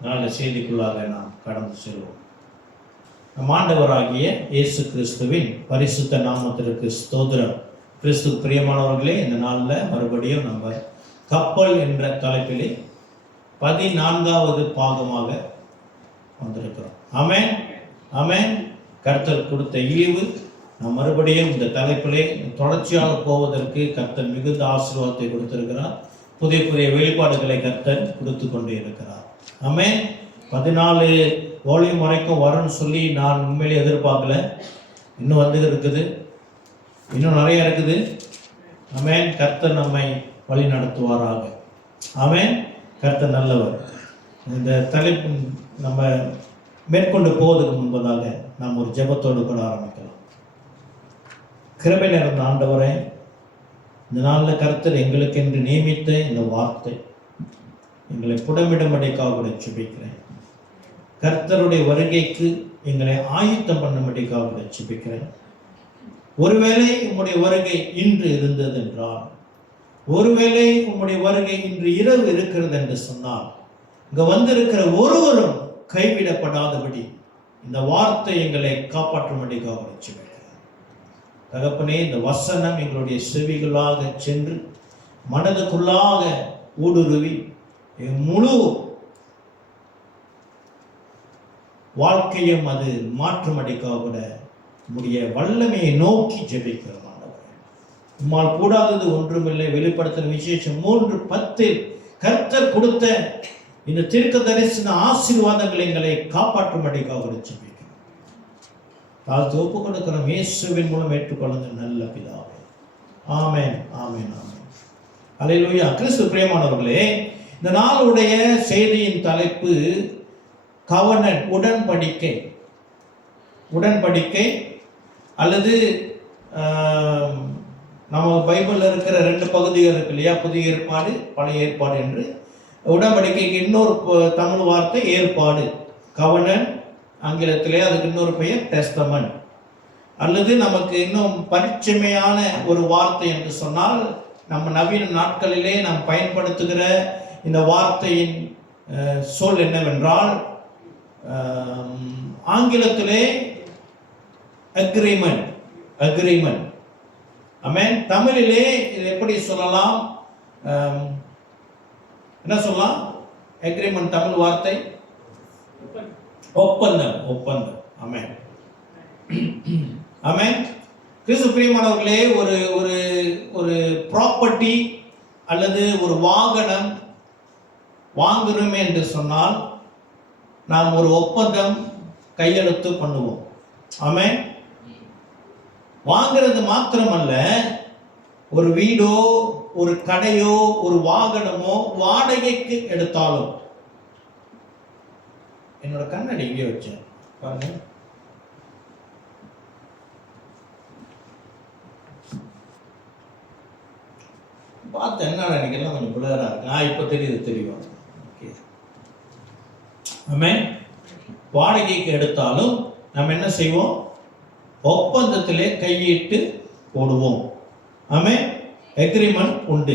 நல்ல செய்திக்குள்ளாக நாம் கடந்து செல்வோம். நம் ஆண்டவராகிய இயேசு கிறிஸ்துவின் பரிசுத்த நாமத்திற்கு ஸ்தோத்திரம். கிறிஸ்து பிரியமானவர்களே, இந்த நாளில் மறுபடியும் நம்ம கப்பல் என்ற தலைப்பிலே 14வது பாகமாக வந்திருக்கிறோம். ஆமென், ஆமென். கர்த்தர் கொடுத்த ஈவு நாம் மறுபடியும் இந்த தலைப்பிலே தொடர்ச்சியாக போவதற்கு கர்த்தர் மிகுந்த ஆசீர்வாதத்தை கொடுத்திருக்கிறார். புதிய புதிய வெளிப்பாடுகளை கர்த்தர் கொடுத்து கொண்டே இருக்கிறார். ஆமென். 14 வால்யூம் வரைக்கும் வரும்னு சொல்லி நான் உண்மையிலே எதிர்பார்க்கல. இன்னும் வந்து இருக்குது, இன்னும் நிறைய இருக்குது. ஆமென். கர்த்தர் நம்மை வழி நடத்துவாராக. ஆமென். கர்த்தர் நல்லவர். இந்த தலைப்பு நம்ம மேற்கொண்டு போவதற்கு முன்பதாக நாம் ஒரு ஜெபத்தோடு கூட ஆரம்பிக்கலாம். கிருபை நிறைந்த ஆண்டவரே, இந்த நாளில் கர்த்தர் எங்களுக்கு என்று நியமித்த இந்த வார்த்தை எங்களை புடமிடும்படிக்காக கூட ஜெபிக்கிறேன். கர்த்தருடைய வருகைக்கு எங்களை ஆயத்தம் பண்ணும்படிக்காக கூட ஜெபிக்கிறேன். ஒருவேளை உம்முடைய வருகை இன்று இருந்தது என்றால், ஒருவேளை உம்முடைய வருகை இன்று இரவு இருக்கிறது என்று சொன்னால், இங்க வந்திருக்கிற ஒருவரும் கைவிடப்படாதபடி இந்த வார்த்தை எங்களை காப்பாற்றும்படிக்காக ஜெபிக்கிறேன். தகப்பனே, இந்த வசனம் எங்களுடைய செவிகளாக சென்று மனதுக்குள்ளாக ஊடுருவி முழு வாழ்க்கையும் அது மாற்றும்படிக்காக கூட உம்முடைய வல்லமையை நோக்கி ஜெபிக்கிறோம். உம்மால் கூடாதது ஒன்றுமில்லை. வெளிப்படுத்தின விசேஷம் 3:10 கர்த்தர் கொடுத்த இந்த தீர்க்க தரிசன ஆசீர்வாதங்களை எங்களை காப்பாற்றும்படிக்காக ஜெபிக்கிறோம். தாழ்த்து ஒப்பு கொடுக்கிறோம். இயேசுவின் மூலம் ஏற்றுக்கொள்ளுங்க நல்ல பிதாவே. ஆமென், ஆமென், ஆமென். அல்லேலூயா. கிறிஸ்து பிரியமானவர்களே, இந்த நாளுடைய செய்தியின் தலைப்பு கவனன்ட், உடன்படிக்கை. உடன்படிக்கை அல்லது நம்ம பைபிளில் இருக்கிற 2 பகுதிகள் இருக்கு இல்லையா, புதிய ஏற்பாடு பழைய ஏற்பாடு என்று. உடன்படிக்கைக்கு இன்னொரு தமிழ் வார்த்தை ஏற்பாடு, கவனன்ட். ஆங்கிலத்திலே அதுக்கு இன்னொரு பெயர் டெஸ்டமென்ட். அல்லது நமக்கு இன்னும் பரிச்சயமையான ஒரு வார்த்தை என்று சொன்னால், நம்ம நவீன நாட்களிலே நாம் பயன்படுத்துகிற இந்த வார்த்தையின் சொல் என்னவென்றால், ஆங்கிலத்திலே அக்ரிமெண்ட். அக்ரிமெண்ட். ஆமென். தமிழிலே இது எப்படி சொல்லலாம்? என்ன சொல்லலாம்? அக்ரிமெண்ட் தமிழ் வார்த்தை ஒப்பந்தம். ஒப்பந்தம். ஆமென், ஆமென். கிறிஸ்து பிரியமானவர்களே, ஒரு ஒரு ஒரு ப்ராப்பர்ட்டி அல்லது ஒரு வாகனம் வாங்குறோம் என்று சொன்னால் நாம் ஒரு ஒப்பந்தம் கையெழுத்து பண்ணுவோம். ஆமென். வாங்கிறது மாத்திரமல்ல, ஒரு வீடோ ஒரு கடையோ ஒரு வாகனமோ வாடகைக்கு எடுத்தாலும். என்னோட கண்ணாடி இங்கே வச்சேன் பாருங்க. பார்த்து என்ன நினைக்கிறேன், கொஞ்சம் பிள்ளையா இருக்கு. இப்போ தெரியும். ஓகே. ஆமென். வாடகைக்கு எடுத்தாலும் நம்ம என்ன செய்வோம்? ஒப்பந்தத்திலே கையிட்டு போடுவோம். ஆமென். அக்ரிமெண்ட் உண்டு.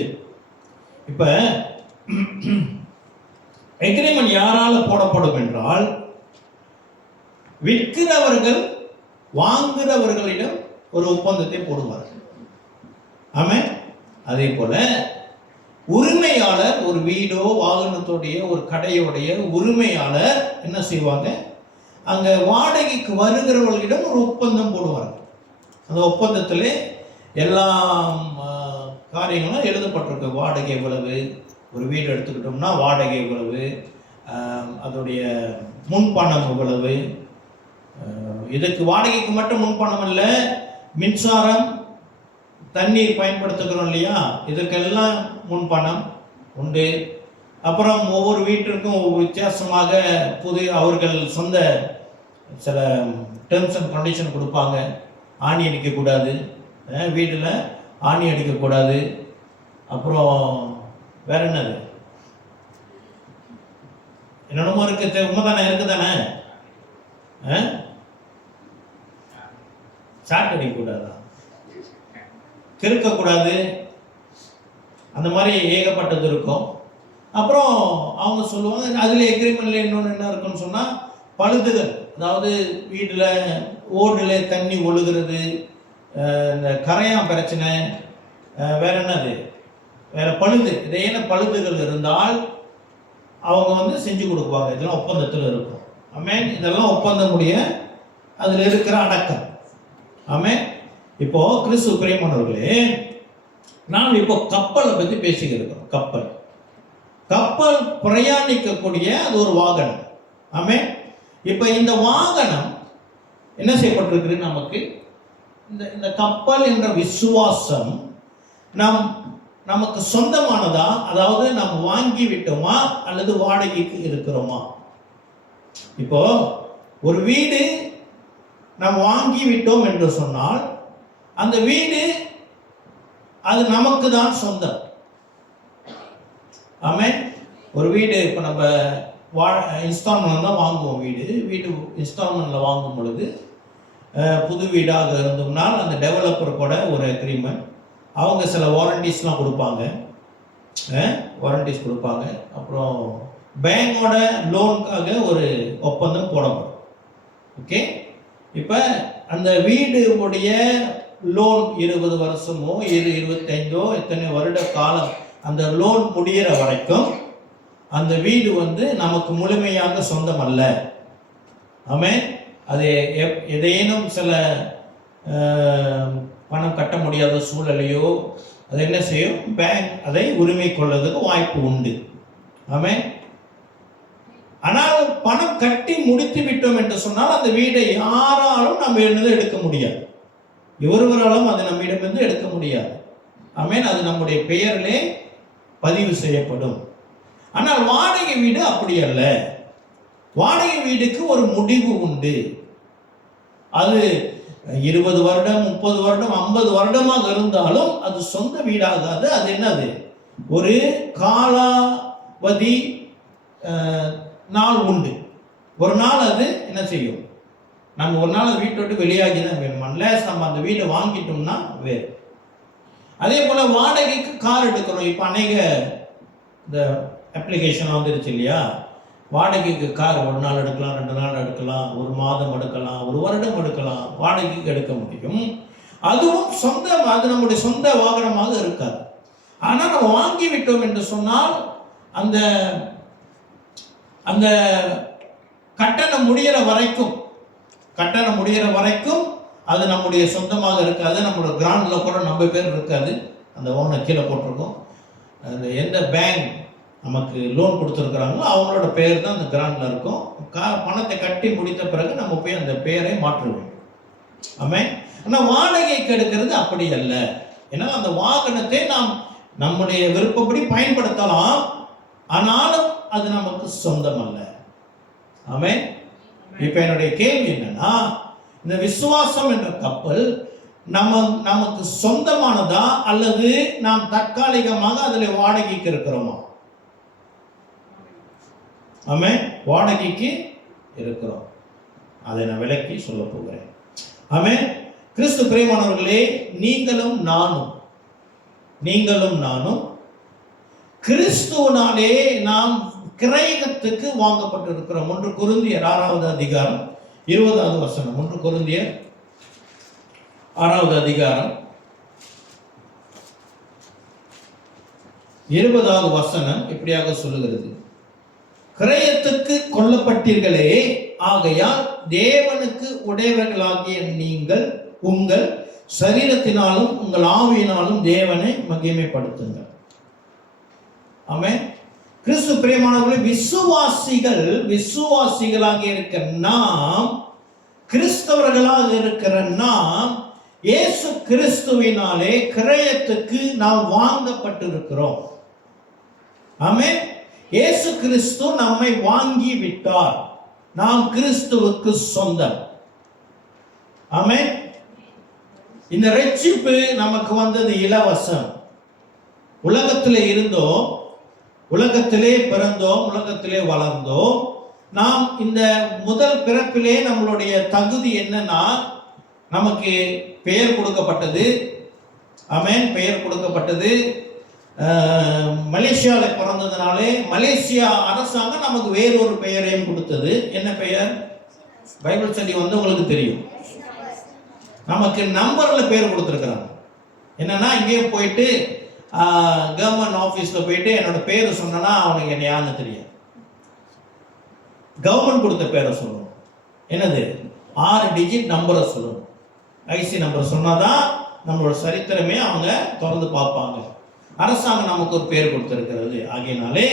இப்ப அக்ரிமெண்ட் யாரால போடப்படும் என்றால், விற்கிறவர்கள் வாங்குறவர்களிடம் ஒரு ஒப்பந்தத்தை போடுவார்கள். ஆமென். அதே போல உரிமையாளர், ஒரு வீடோ வாகனத்துடைய ஒரு கடையோடைய உரிமையாளர் என்ன செய்வாங்க? அங்க வாடகைக்கு வருகிறவர்களிடம் ஒரு ஒப்பந்தம் போடுவார்கள். அந்த ஒப்பந்தத்திலே எல்லா காரியங்களும் எழுதப்பட்டிருக்கு. வாடகை எவ்வளவு, ஒரு வீடு எடுத்துக்கிட்டோம்னா வாடகை எவ்வளவு, அதோடைய முன்பணம் எவ்வளவு. இதுக்கு வாடகைக்கு மட்டும் முன்பணம் அல்ல, மின்சாரம் தண்ணீர் பயன்படுத்துகிறோம் இல்லையா, இதற்கெல்லாம் முன்பணம் உண்டு. அப்புறம் ஒவ்வொரு வீட்டிற்கும் வித்தியாசமாக அவர்கள் சொந்த சில டேர்ம்ஸ் அண்ட் கண்டிஷன் கொடுப்பாங்க. ஆணி அடிக்கக்கூடாது, வீட்டில் ஆணி அடிக்கக்கூடாது. அப்புறம் வேற என்னது, என்னென்னமோ இருக்கு. உண்மைதானே? இருக்குதானே? சாட் அடிக்கக்கூடாதா, கிறுக்கக்கூடாது, அந்த மாதிரி ஏகப்பட்டது இருக்கும். அப்புறம் அவங்க சொல்லுவாங்க, அதில் எக்ரிமெண்ட்ல இன்னொன்று என்ன இருக்குன்னு சொன்னால் பழுதுகள், அதாவது வீட்டில் ஓடில் தண்ணி ஒழுகிறது, இந்த கரையான் பிரச்சனை, வேற என்னது, வேற பழுது, இதேன பழுதுகள் இருந்தால் அவங்க வந்து செஞ்சு கொடுப்பாங்க. இதெல்லாம் ஒப்பந்தத்தில் இருக்கும். ஆமென். இதெல்லாம் ஒப்பந்தமுடைய அதில் இருக்கிற அடக்கம். ஆமென். இப்போ கிறிஸ்து பிரியமானவர்களே, நாம் இப்போ கப்பலை பற்றி பேசிக்கிறோம். கப்பல் பிரயாணிக்கக்கூடிய அது ஒரு வாகனம். ஆமென். இப்போ இந்த வாகனம் என்ன செய்யப்பட்டிருக்கு? நமக்கு இந்த கப்பல் என்ற விசுவாசம் நமக்கு சொந்தமானதா? அதாவது நாம் வாங்கி விட்டோமா அல்லது வாடகைக்கு இருக்கிறோமா? இப்போ ஒரு வீடு நாம் வாங்கி விட்டோம் என்று சொன்னால் அந்த வீடு அது நமக்கு தான் சொந்தம். ஆமென். ஒரு வீடு இப்போ நம்ம இன்ஸ்டால்மெண்ட் தான் வாங்குவோம். வீடு இன்ஸ்டால்மெண்ட்ல வாங்கும் பொழுது புது வீடாக இருந்தோம்னால் அந்த டெவலப்பர் கூட ஒரு அக்ரிமெண்ட், அவங்க சில வாரண்டிஸ்லாம் கொடுப்பாங்க. அப்புறம் பேங்கோட லோனுக்காக ஒரு ஒப்பந்தம் போடப்படும். ஓகே. இப்போ அந்த வீடு உடைய லோன் 20 வருஷமோ 25 எத்தனை வருட காலம் அந்த லோன் முடிகிற வரைக்கும் அந்த வீடு வந்து நமக்கு முழுமையாக சொந்தம் அல்ல. ஆமென். அது ஏதேனும் சில பணம் கட்ட முடியாத சூழலையோ அது என்ன செய்யும், பேங்க் அதை உரிமை கொள்வதற்கு வாய்ப்பு உண்டு. ஆமென். ஆனால் பணம் கட்டி முடித்து விட்டோம் என்று சொன்னால் அந்த வீடை யாராலும் நம்ம இருந்து எடுக்க முடியாது. ஒருவராலும் அது நம்மிடமிருந்து எடுக்க முடியாது. ஆமென். அது நம்முடைய பெயரிலே பதிவு செய்யப்படும். ஆனால் வாடகை வீடு அப்படி அல்ல. வாடகை வீடுக்கு ஒரு முடிவு உண்டு. அது 20 வருடம் 30 வருடம் 50 வருடமாக இருந்தாலும் அது சொந்த வீடாகாது. அது என்னது, ஒரு காலாவதி நாள் உண்டு. ஒரு நாள் அது என்ன செய்யும், நம்ம ஒரு நாள் வீட்டை விட்டு வெளியாகி தான் வேணும். அன்லெஸ் நம்ம அந்த வீடை வாங்கிட்டோம்னா வேறு. அதே போல வாடகைக்கு கார் எடுக்கிறோம். இப்போ அநேக இந்த அப்ளிகேஷன் வந்துருச்சு இல்லையா, வாடகைக்கு கார் 1 நாள் எடுக்கலாம், 2 நாள் எடுக்கலாம், 1 மாதம் எடுக்கலாம், 1 வருடம் எடுக்கலாம், வாடகைக்கு எடுக்க முடியும். அதுவும் சொந்தம், அது நம்முடைய சொந்த வாகனமாக இருக்காது. ஆனால் நம்ம வாங்கி விட்டோம் என்று சொன்னால் அந்த அந்த கட்டணம் முடிகிற வரைக்கும் அது நம்முடைய சொந்தமாக இருக்காது. நம்மளோட கிராண்ட்ல கூட நம்ம பேர் இருக்காது. அந்த ஓனர் கீழே போட்டிருக்கோம். அந்த எந்த பேங்க் நமக்கு லோன் கொடுத்துருக்குறாங்களோ அவங்களோட பேர் தான் அந்த கிராண்ட்ல இருக்கும். பணத்தை கட்டி முடித்த பிறகு நம்ம போய் அந்த பெயரை மாற்றுவோம். ஆமென். ஆனால் வாடகைக்கு எடுக்கிறது அப்படி அல்ல. ஏன்னா அந்த வாகனத்தை நாம் நம்முடைய விருப்பப்படி பயன்படுத்தலாம், ஆனாலும் அது நமக்கு சொந்தம் அல்ல. ஆமென். இப்ப என்னுடைய கேள்வி என்னன்னா, இந்த விசுவாசம் என்ற கப்பல் நமக்கு சொந்தமானதா அல்லது நாம் தற்காலிகமாக அதில் வாடகைக்கு இருக்கிறோமா? ஆமென். வாடகைக்கு இருக்கிறோம். அதை நான் விளக்கி சொல்ல போகிறேன். ஆமென். கிறிஸ்து பிரியமானவர்களே, நீங்களும் நானும் கிறிஸ்துவினாலே நாம் கிரயத்துக்கு வாங்கப்பட்டிருக்கிறோம். 1 கொரிந்தியர் 6வது அதிகாரம் 20வது வசனம். 1 கொரிந்தியர் 6வது அதிகாரம் 20வது வசனம் இப்படியாக சொல்லுகிறது: கிரயத்துக்கு கொல்லப்பட்டீர்களே, ஆகையால் தேவனுக்கு உடையவர்களாகிய நீங்கள் உங்கள் சரீரத்தினாலும் உங்கள் ஆவியினாலும் தேவனை மகிமைப்படுத்துங்கள். ஆமென். கிறிஸ்து பிரியமானவர்களே, விசுவாசிகளாக இருக்கிற நாம், கிறிஸ்தவர்களாக இருக்கிற நாம் இயேசு கிறிஸ்துவினாலே கிரயத்துக்கு நாம் வாங்கப்பட்டிருக்கிறோம். ஆமென். இயேசு கிறிஸ்து நம்மை வாங்கி விட்டார். நாம் கிறிஸ்துவுக்கு சொந்தம். ஆமென். இந்த ரட்சிப்பு நமக்கு வந்தது இலவசம். உலகத்திலே இருந்தோம், உலகத்திலே பிறந்தோம், உலகத்திலே வளர்ந்தோம். நாம் இந்த முதல் பிறப்பிலே நம்மளுடைய தகுதி என்னன்னா, நமக்கு பெயர் கொடுக்கப்பட்டது. ஆமென். பெயர் கொடுக்கப்பட்டது. மலேசியாவில் பிறந்ததுனாலே மலேசியா அரசாங்கம் நமக்கு வேறொரு பெயரையும் கொடுத்தது. என்ன பெயர்? பைபிள் ஸ்டடி உங்களுக்கு தெரியும். நமக்கு நம்பரில் பேர் கொடுத்துருக்குறாங்க. என்னன்னா இங்கேயே போயிட்டு கவர்மெண்ட் ஆஃபீஸில் போயிட்டு என்னோட பேரை சொன்னா அவனுக்கு என்ன யாருன்னு தெரியும். கவர்மெண்ட் கொடுத்த பேரை சொல்லணும். என்னது? 6 டிஜிட் நம்பரை சொல்லணும். ஐசி நம்பர் சொன்னாதான் நம்மளோட சரித்திரமே அவங்க திறந்து பார்ப்பாங்க. அரசாங்கம் நமக்கு ஒரு பேர் கொடுத்திருக்கிறது. ஆகையினாலே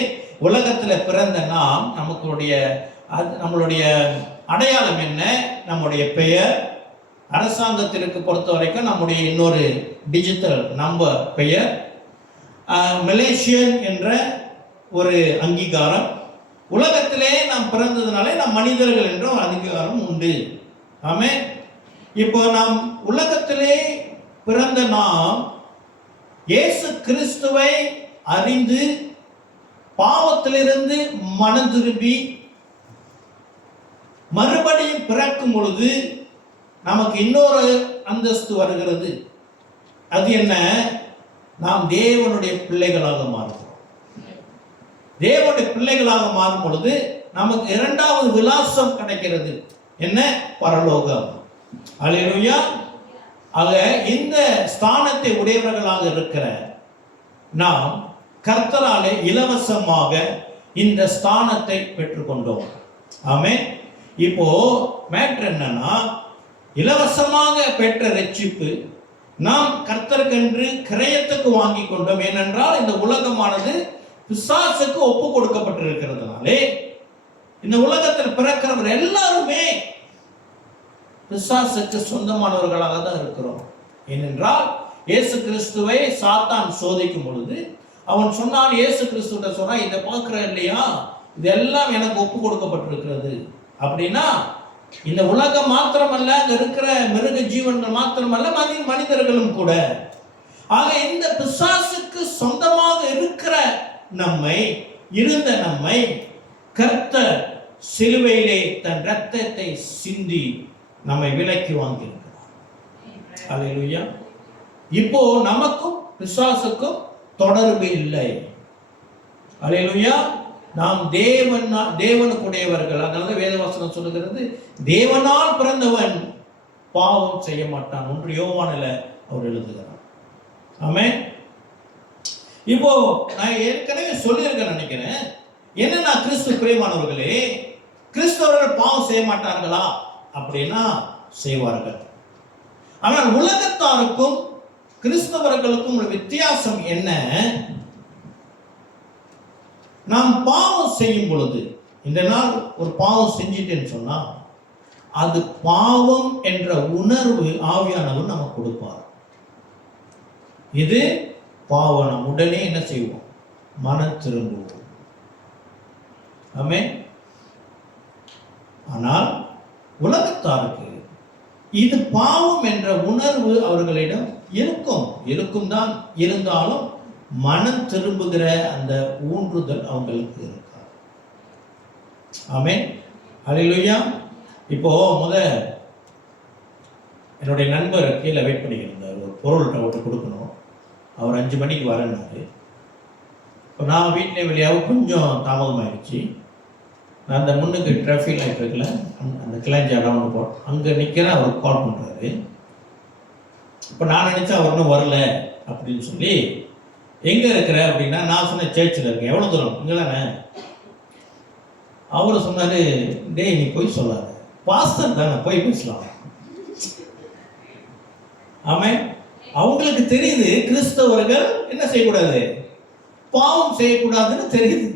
உலகத்தில் பிறந்த நாம் நம்மளுடைய அடையாளம் என்ன? நம்முடைய பெயர். அரசாங்கத்திற்கு பொறுத்த வரைக்கும் நம்முடைய இன்னொரு டிஜிட்டல் நம்பர் பெயர். மலேசியன் என்ற ஒரு அங்கீகாரம். உலகத்திலே நாம் பிறந்ததுனாலே நாம் மனிதர்கள் என்ற ஒரு அங்கீகாரம் உண்டு. ஆமே. இப்போ நாம் உலகத்திலே பிறந்த நாம் இயேசு கிறிஸ்துவை அறிந்து பாவத்திலிருந்து மனம் திரும்பி மறுபடியும் பிறக்கும் பொழுது நமக்கு இன்னொரு அந்தஸ்து வருகிறது. அது என்ன? நாம் தேவனுடைய பிள்ளைகளாக மாறுகிறோம். தேவனுடைய பிள்ளைகளாக மாறும் பொழுது நமக்கு 2வது விலாசம் கிடைக்கிறது. என்ன? பரலோகம். அல்லேலூயா. ஆக இந்த ஸ்தானத்தை உடையவர்களாக இருக்கிற நாம் கர்த்தராலே இலவசமாக இந்த ஸ்தானத்தை பெற்றுக்கொண்டோம். ஆமென். இப்போ மேட்டர் என்னன்னா, இலவசமாக பெற்ற ரட்சிப்பு நாம் கர்த்தருக்கென்று கிரயத்துக்கு வாங்கி கொண்டோம். ஏனென்றால் இந்த உலகமானது பிசாசுக்கு ஒப்பு கொடுக்கப்பட்டிருக்கிறதுனாலே இந்த உலகத்தில் பிறக்கிறவர் எல்லாருமே பிசாசுக்கு சொந்தமானவர்களாக தான் இருக்கிறோம். ஏனென்றால் இயேசு கிறிஸ்துவை சாத்தான் சோதிக்கும் பொழுது அவன் சொன்னான், இயேசு கிறிஸ்துவிட்ட சொன்னா, இதை பார்க்கிற இல்லையா, இதெல்லாம் எனக்கு ஒப்பு கொடுக்கப்பட்டிருக்கிறது. அப்படின்னா இந்த உலகம் மாத்திரமல்ல, அங்க இருக்கிற மிருக ஜீவன்கள் மாத்திரமல்ல, மனிதர்களும் கூட. ஆக இந்த பிசாசுக்கு சொந்தமாக இருக்கிற நம்மை கர்த்தர் சிலுவையிலே தன் இரத்தத்தை சிந்தி நம்மை விலக்கி வாங்கியிருக்கிறார். அல்லேலூயா. இப்போ நமக்கும் பிசாசுக்கும் தொடர்பு இல்லை. அல்லேலூயா. நாம் தேவனுக்குடையவர்கள். அதனால வேதவசனம் சொல்லுகிறது, தேவனால் பிறந்தவன் பாவம் செய்ய மாட்டான். 1 யோவானில் அவர் எழுதுகிறார். ஆமென். இப்போ நான் ஏற்கனவே சொல்லியிருக்கேன் நினைக்கிறேன். என்னன்னா, கிறிஸ்து பிரியமானவர்களே, கிறிஸ்தவர்கள் பாவம் செய்ய மாட்டார்களா அப்படின்னா செய்வார்கள். ஆனால் உலகத்தாருக்கும் கிறிஸ்தவர்களுக்கும் ஒரு வித்தியாசம் என்ன? நாம் பாவம் செய்யும் பொழுது, இந்த நாள் ஒரு பாவம் செஞ்சிட்டேன்னு சொன்னா, அது பாவம் என்ற உணர்வு ஆவியானவர் நமக்கு கொடுப்பார். இது பாவம். நாம் உடனே என்ன செய்வோம்? மனம் திரும்புவோம். ஆமென். ஆனால் உலகத்தாருக்கு இது பாவம் என்ற உணர்வு அவர்களிடம் இருக்கும் தான். இருந்தாலும் மனம் திரும்புகிற அந்த ஊன்றுதல் அவங்களுக்கு இருக்காது. ஆமென். அல்லேலூயா. இப்போ என்னுடைய நண்பர் கீழே வெயிட் பண்ணியிருந்தார். ஒரு பொருள்கிட்ட விட்டு கொடுக்கணும். அவர் 5 மணிக்கு வரேன்னாரு. இப்போ நான் வீட்டிலே வெளியாக கொஞ்சம் தாமதமாகிடுச்சு. நான் அந்த முன்னுக்கு டிராஃபிக் லைட் இருக்குல்ல, அந்த கிளஞ்ச ரவுண்டு போட்டு அங்கே நிற்கிறேன். அவர் கால் பண்ணுறாரு. இப்போ நான் நினச்சேன் அவர் இன்னும் வரல அப்படின்னு சொல்லி, எங்கே இருக்கிற அப்படின்னா, நான் சொன்னேன் சர்ச்சில் இருக்கேன். எவ்வளோ தூரம்? இங்கே தானே. அவர் சொன்னார், டேய் நீ போய் சொல்லாத, பாஸ்டர் தானே, போய் பேசலாம். ஆமென். அவங்களுக்கு தெரியுது கிறிஸ்தவர்கள் என்ன செய்யக்கூடாது, பாவம் செய்யக்கூடாதுன்னு தெரியுது.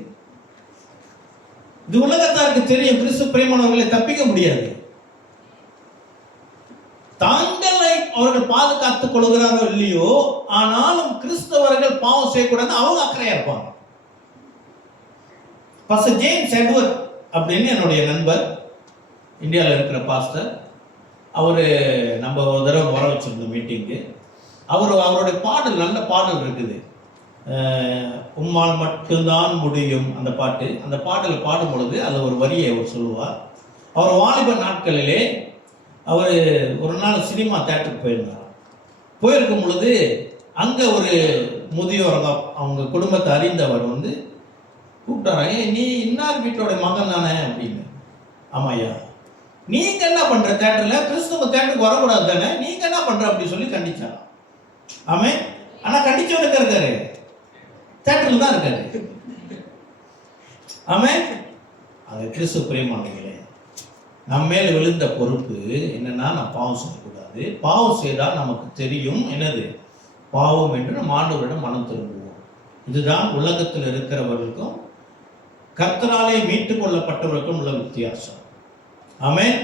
இது உலகத்தாருக்கு தெரியும். கிறிஸ்து பிரியமானவர்களை தப்பிக்க முடியாது. தங்களை அவர்கள் பாதுகாத்துக் கொள்கிறாரோ இல்லையோ, ஆனாலும் கிறிஸ்தவர்கள் பாவம் செய்யக்கூடாது அவங்க அக்கறையா இருப்பாங்க. பாஸ்டர் ஜேம்ஸ் எட்வர்ட் அப்படின்னு என்னுடைய நண்பர், இந்தியாவில் இருக்கிற பாஸ்டர். அவரு நம்ம ஒரு தடவை வர வச்சிருந்தோம் மீட்டிங்கு. அவருடைய பாடல், நல்ல பாடல் இருக்குது. உம்மால் மட்டும்தான் முடியும் அந்த பாட்டு. அந்த பாடல் பாடும் பொழுது அதில் ஒரு வரியை அவர் சொல்லுவார். அவர் வாலிப நாட்களிலே அவர் ஒரு நாள் சினிமா தேட்டருக்கு போயிருந்தார். போயிருக்கும் பொழுது அங்கே ஒரு முதியோர் அவங்க குடும்பத்தை அறிந்தவர் வந்து கூப்பிட்டாராங்க, நீ இன்னார் வீட்டோட மகன் தானே அப்படின்னு. ஆமாய்யா, நீங்க என்ன பண்ற தேட்டர்ல, கிறிஸ்துவ தேட்டருக்கு வரக்கூடாது தானே, நீங்க என்ன பண்ற அப்படி சொல்லி கண்டிச்சாங்க. ஆமே. ஆனா கண்டிச்சவனுக்கு இருக்காரு, தேட்டர்ல தான் இருக்காரு. ஆமே. அது கிறிஸ்துவ பிரியமானவர்களே, நம்ம மேல விழுந்த பொறுப்பு என்னன்னா, நான் பாவம் செய்யக்கூடாது. பாவம் செய்தால் நமக்கு தெரியும் என்னது பாவம் என்று நம்ம ஆண்டவரிடம் மனம் திரும்புவோம். இதுதான் உலகத்தில் இருக்கிறவர்களுக்கும் கர்த்தராலே மீட்டுக் கொள்ளப்பட்டவர்களுக்கும் உள்ள வித்தியாசம். ஆமென்.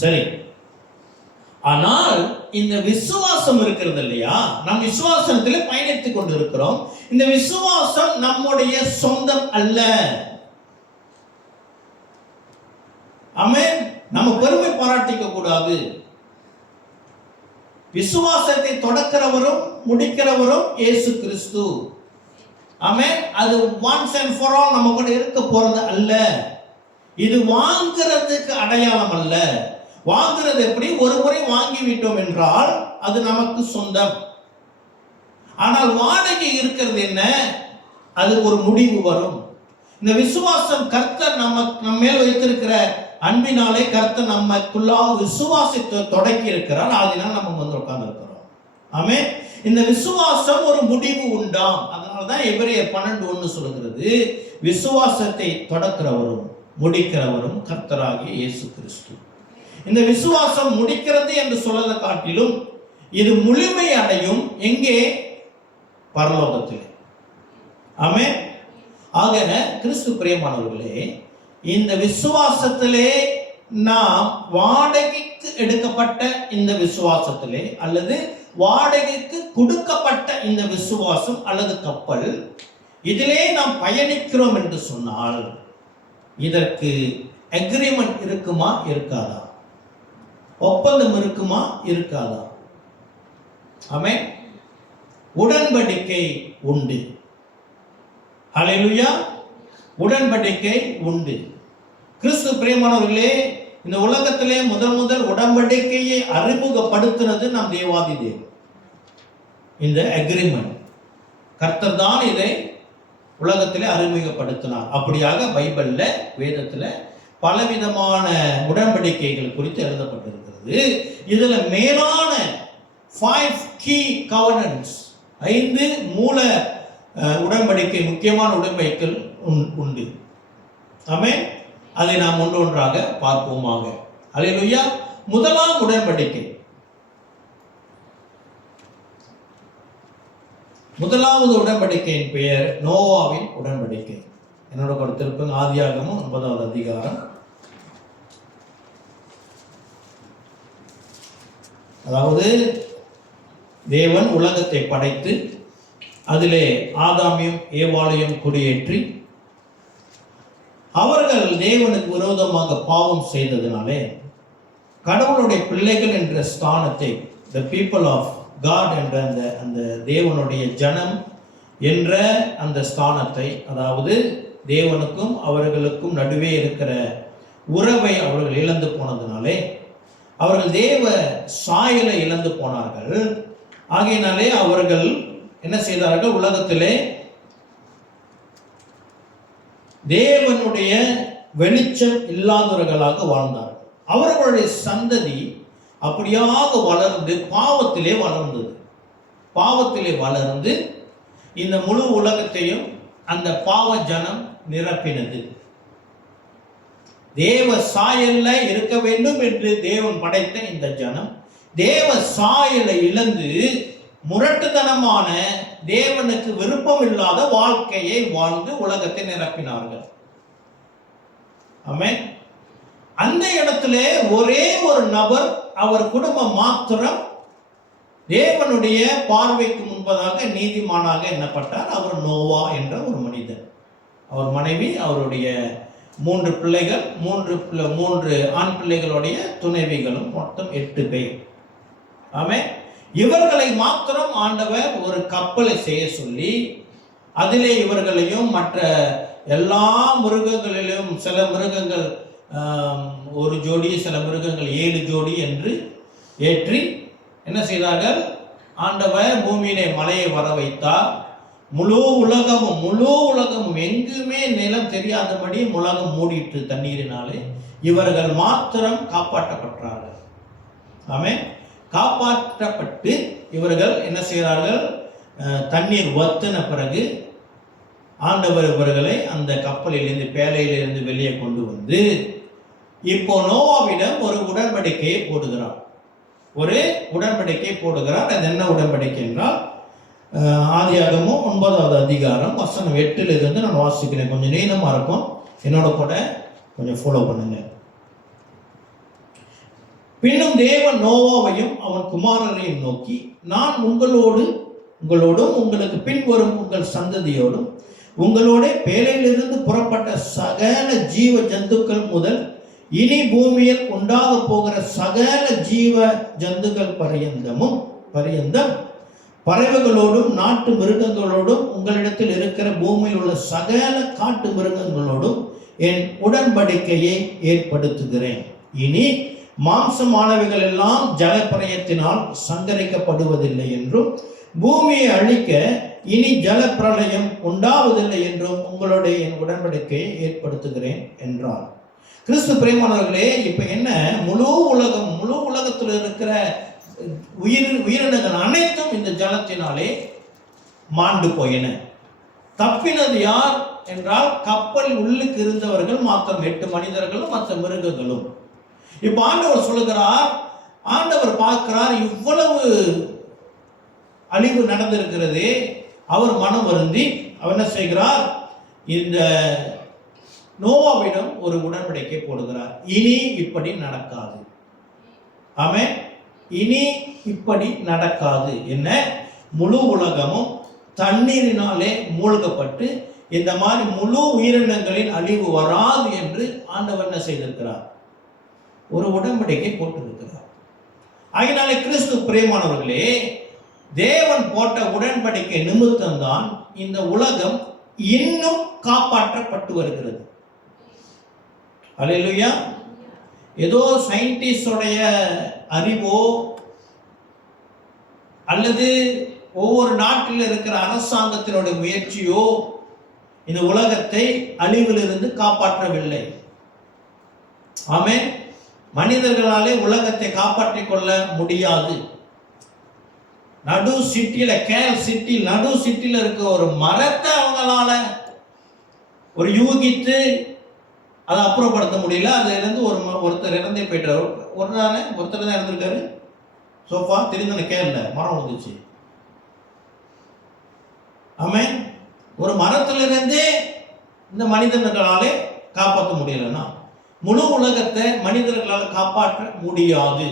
சரி, ஆனால் இந்த விசுவாசம் இருக்கிறது இல்லையா, நம் விசுவாசத்திலே பயணித்துக் கொண்டு இருக்கிறோம். இந்த விசுவாசம் நம்முடைய சொந்தம் அல்ல. ஆமென். நம்ம பெருமை பாராட்டிக்க கூடாது. விசுவாசத்தை தொடக்கிறவரும் முடிக்கிறவரும் இயேசு கிறிஸ்து. ஆமென். அது ஒன்ஸ் அண்ட் ஃபார் ஆல் நம்ம கூட இருக்க போறது அல்ல. இது வாங்குறதுக்கு அடையாளம் அல்ல. வாங்குறது எப்படி, ஒரு முறை வாங்கி விட்டோம் என்றால் அது நமக்கு சொந்தம். ஆனால் வாடகை இருக்கிறது என்ன, அது ஒரு முடிவு வரும். இந்த விசுவாசம் கர்த்தர் நம்ம மேல் வைத்திருக்கிற அன்பினாலே கர்த்தர் நமக்குள்ளாக விசுவாசத்தை தொடக்கி இருக்கிறார். அதனால் நம்ம வந்து உட்கார்ந்து இருக்கிறோம். ஆமென். இந்த விசுவாசம் ஒரு முடிவு உண்டாம். அதனால்தான் எபிரேயர் 12:1 சொல்கிறது, விசுவாசத்தை தொடக்கிறவரும் முடிக்கிறவரும் கர்த்தராகிய இயேசு கிறிஸ்து. இந்த விசுவாசம் முடிக்கிறது என்று சொல்வதை காட்டிலும் இது முழுமை அடையும் எங்கே, பரலோகத்திலே. ஆமென். ஆக கிறிஸ்து பிரியமானவர்களே, இந்த விசுவாசத்திலே நாம் வாடகைக்கு எடுக்கப்பட்ட இந்த விசுவாசத்திலே அல்லது வாடகைக்கு கொடுக்கப்பட்ட இந்த விசுவாசம் அல்லது கப்பல், இதிலே நாம் பயணிக்கிறோம் என்று சொன்னால் இதற்கு அக்ரிமெண்ட் இருக்குமா இருக்காதா, ஒப்பந்தம் இருக்குமா இருக்காதா? ஆமென். உடன்படிக்கை உண்டு. ஹல்லேலூயா. உடன்படிக்கை உண்டு. கிறிஸ்து பிரியமானவர்களே, இந்த உலகத்திலே முதல் உடன்படிக்கையை அறிமுகப்படுத்தினது நம் தேவாதி தேவன். இந்த அக்ரிமெண்ட் கர்த்தர் தான் இதை உலகத்திலே அறிமுகப்படுத்தினார். அப்படியாக பைபிள்ல, வேதத்துல பலவிதமான உடன்படிக்கைகள் குறித்து எழுதப்பட்டிருக்கிறது. இதுல மேலான 5 key covenants, 5 மூல உடன்படிக்கை, முக்கியமான உடன்படிக்கைகள் உண்டு. ஆமென். அதை நாம் ஒன்றொன்றாக பார்ப்போமாக. அல்லேலூயா. முதலாம் உடன்படிக்கை, முதலாவது உடன்படிக்கையின் பெயர் நோவாவின் உடன்படிக்கை. என்னோட கொடுத்திருப்பேன் ஆதியாகமம் 9வது அதிகாரம். அதாவது தேவன் உலகத்தை படைத்து அதிலே ஆதாமையும் ஏவாளையும் குடியேற்றி அவர்கள் தேவனுக்கு விரோதமாக பாவம் செய்ததினாலே கடவுளுடைய பிள்ளைகள் என்ற ஸ்தானத்தை, the people of God என்ற அந்த தேவனுடைய ஜனம் என்ற அந்த ஸ்தானத்தை, அதாவது தேவனுக்கும் அவர்களுக்கும் நடுவே இருக்கிற உறவை அவர்கள் இழந்து போனதினாலே அவர்கள் தேவ சாயலை இழந்து போனார்கள். ஆகையினாலே அவர்கள் என்ன செய்தார்கள், உலகத்திலே தேவனுடைய வெளிச்சம் இல்லாதவர்களாக வாழ்ந்தார்கள். அவர்களுடைய சந்ததி அப்படியாக வளர்ந்து பாவத்திலே வளர்ந்தது. பாவத்திலே வளர்ந்து இந்த முழு உலகத்தையும் அந்த பாவ ஜனம் நிரப்பினது. தேவ சாயல்ல இருக்க வேண்டும் என்று தேவன் படைத்த இந்த ஜனம் தேவ சாயலை இழந்து முரட்டுத்தனமான, தேவனுக்கு விருப்பம் இல்லாத வாழ்க்கையை வாழ்ந்து உலகத்தை நிரப்பினார்கள். ஆமென். அந்த இடத்திலே ஒரே ஒரு நபர், அவர் குடும்பம் மாத்திரம் தேவனுடைய பார்வைக்கு முன்பதாக நீதிமானாக எண்ணப்பட்டார். அவர் நோவா என்ற ஒரு மனிதர். அவர் மனைவி, அவருடைய 3 பிள்ளைகள், 3 ஆண் பிள்ளைகளுடைய துணைவிகளும், மொத்தம் 8 பேர். ஆமென். இவர்களை மாத்திரம் ஆண்டவர் ஒரு கப்பலை செய்ய சொல்லி அதிலே இவர்களையும் மற்ற எல்லா மிருகங்களிலும், சில மிருகங்கள் 1 ஜோடி, சில மிருகங்கள் 7 ஜோடி என்று ஏற்றி என்ன செய்தார்கள், ஆண்டவர் பூமியிலே மழையை வர வைத்தார். முழு உலகமும் எங்குமே நிலம் தெரியாதபடி உலகம் மூடிட்டு தண்ணீரினாலே இவர்கள் மாத்திரம் காப்பாற்றப்பட்டார்கள். ஆமென். காப்பாற்றப்பட்டு இவர்கள் என்ன செய்கிறார்கள்? தண்ணீர் வத்தின பிறகு ஆண்டவர் இவர்களை அந்த கப்பலிலிருந்து, பேழையிலிருந்து வெளியே கொண்டு வந்து இப்போ நோவாவிடம் ஒரு உடன்படிக்கையை போடுகிறார். அது என்ன உடன்படிக்கை என்றால், ஆதியாகமம் 9வது அதிகாரம் வசனம் 8 நான் வாசிக்கிறேன். கொஞ்சம் நீளமா இருக்கும், என்னோட கூட கொஞ்சம் ஃபாலோ பண்ணுங்க. பின்னும் தேவன் நோவாவையும் அவன் குமாரரையும் நோக்கி, நான் உங்களோடும் உங்களுக்கு பின்வரும் உங்கள் சந்ததியோடும் உங்களோட பேழையிலிருந்து புறப்பட்ட சகல ஜீவ ஜந்துக்கள் முதல் இனி பூமியில் உண்டாக போகிற சகல ஜீவ ஜந்துக்கள் பரியந்தம் பறவைகளோடும் நாட்டு மிருகங்களோடும் உங்களிடத்தில் இருக்கிற பூமியில் உள்ள சகல காட்டு மிருகங்களோடும் என் உடன்படிக்கையை ஏற்படுத்துகிறேன். இனி மாம்சமானவைகள் எல்லாம் ஜலப்பிரளயத்தினால் சங்கரிக்கப்படுவதில்லை என்றும் பூமியை அழிக்க இனி ஜலப்பிரளயம் உண்டாவதில்லை என்றும் உங்களுடைய என் உடன்படிக்கையை ஏற்படுத்துகிறேன் என்றார். கிறிஸ்து பிரியமானவர்களே, இப்ப என்ன, முழு உலகத்தில் இருக்கிற உயிரினங்கள் அனைத்தும் இந்த ஜலத்தினாலே மாண்டு போயின. தப்பினது யார் என்றால் கப்பல் உள்ளுக்கு இருந்தவர்கள் மாத்திரம், 8 மனிதர்களும் மற்ற மிருகங்களும். இப்ப ஆண்டவர் சொல்லுகிறார், ஆண்டவர் பார்க்கிறார், இவ்வளவு அழிவு நடந்திருக்கிறது. அவர் மனம் வருந்தி அவர் என்ன செய்கிறார்? இந்த நோவாவிடம் ஒரு உடன்படிக்கை போடுகிறார். இனி இப்படி நடக்காது. ஆமென். இனி இப்படி நடக்காது. என்ன, முழு உலகமும் தண்ணீரினாலே மூழ்கப்பட்டு இந்த மாதிரி முழு உயிரினங்களின் அழிவு வராது என்று ஆண்டவர் என்ன செய்திருக்கிறார்? ஒரு உடன்படிக்கை போட்டிருக்கிறார். அதனாலே கிறிஸ்து பிரியமானவர்களே, தேவன் போட்ட உடன்படிக்கை நிமித்தம்தான் இந்த உலகம் இன்னும் காப்பாற்றப்பட்டு வருகிறது. அல்லேலூயா. ஏதோ சயின்டிஸ்டோடைய அறிவோ அல்லது ஒவ்வொரு நாட்டில் இருக்கிற அரசாங்கத்தினுடைய முயற்சியோ இந்த உலகத்தை அழிவிலிருந்து காப்பாற்றவில்லை. ஆமென். மனிதர்களாலே உலகத்தை காப்பாற்றிக் கொள்ள முடியாது. நடு சிட்டியில, கேல் சிட்டி நடு சிட்டியில இருக்க ஒரு மரத்தை அவங்களால ஒரு யூகித்து அதை அப்புறப்படுத்த முடியல. அதுல இருந்து ஒருத்தர் இறந்தே போயிட்டார். ஒருத்தர் தான் இறந்துருக்காரு. சோஃபா தெரிஞ்ச கேள்ல மரம் வந்துச்சு. ஆமென். ஒரு மரத்திலிருந்தே இந்த மனிதர்களாலே காப்பாற்ற முடியலன்னா முழு உலகத்தை மனிதர்களால் காப்பாற்ற முடியாது.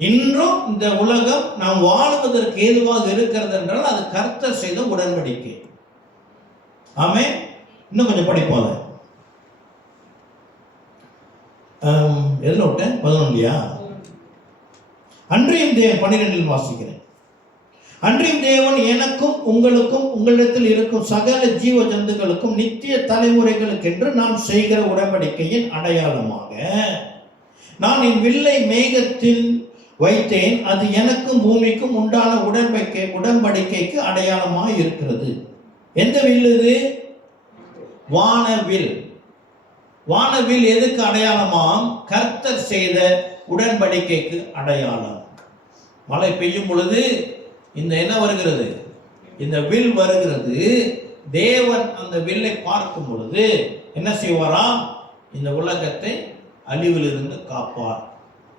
இன்றும் இந்த உலகம் நாம் வாழுவதற்கு ஏதுவாக இருக்கிறது என்றால் அது கர்த்தர் செய்த உடன்படிக்கை. ஆமென். இன்னும் கொஞ்சம் படிப்போம். எதில் விட்டேன்? 11 அன்றியும் தேவன் 12 வாசிக்கிறேன். அன்றியும் தேவன் எனக்கும் உங்களுக்கும் உங்களிடத்தில் இருக்கும் சகல ஜீவ ஜந்துக்களுக்கும் நித்திய தலைமுறைகளுக்கென்று நான் செய்கிற உடன்படிக்கையின் அடையாளமாக நான் என் வில்லை மேகத்தில் வைத்தேன். அது எனக்கும் பூமிக்கும் உண்டான உடன்படிக்கைக்கு அடையாளமாக இருக்கிறது. எந்த வில் இது? வானவில். வானவில் எதுக்கு அடையாளமாம்? கர்த்தர் செய்த உடன்படிக்கைக்கு அடையாளம். மழை பெய்யும் பொழுது இந்த என்ன வருகிறது? இந்த வில் வருகிறது. தேவன் அந்த வில்லை பார்க்கும் பொழுது என்ன செய்வாராம்? இந்த உலகத்தை அழிவிலிருந்து காப்பார்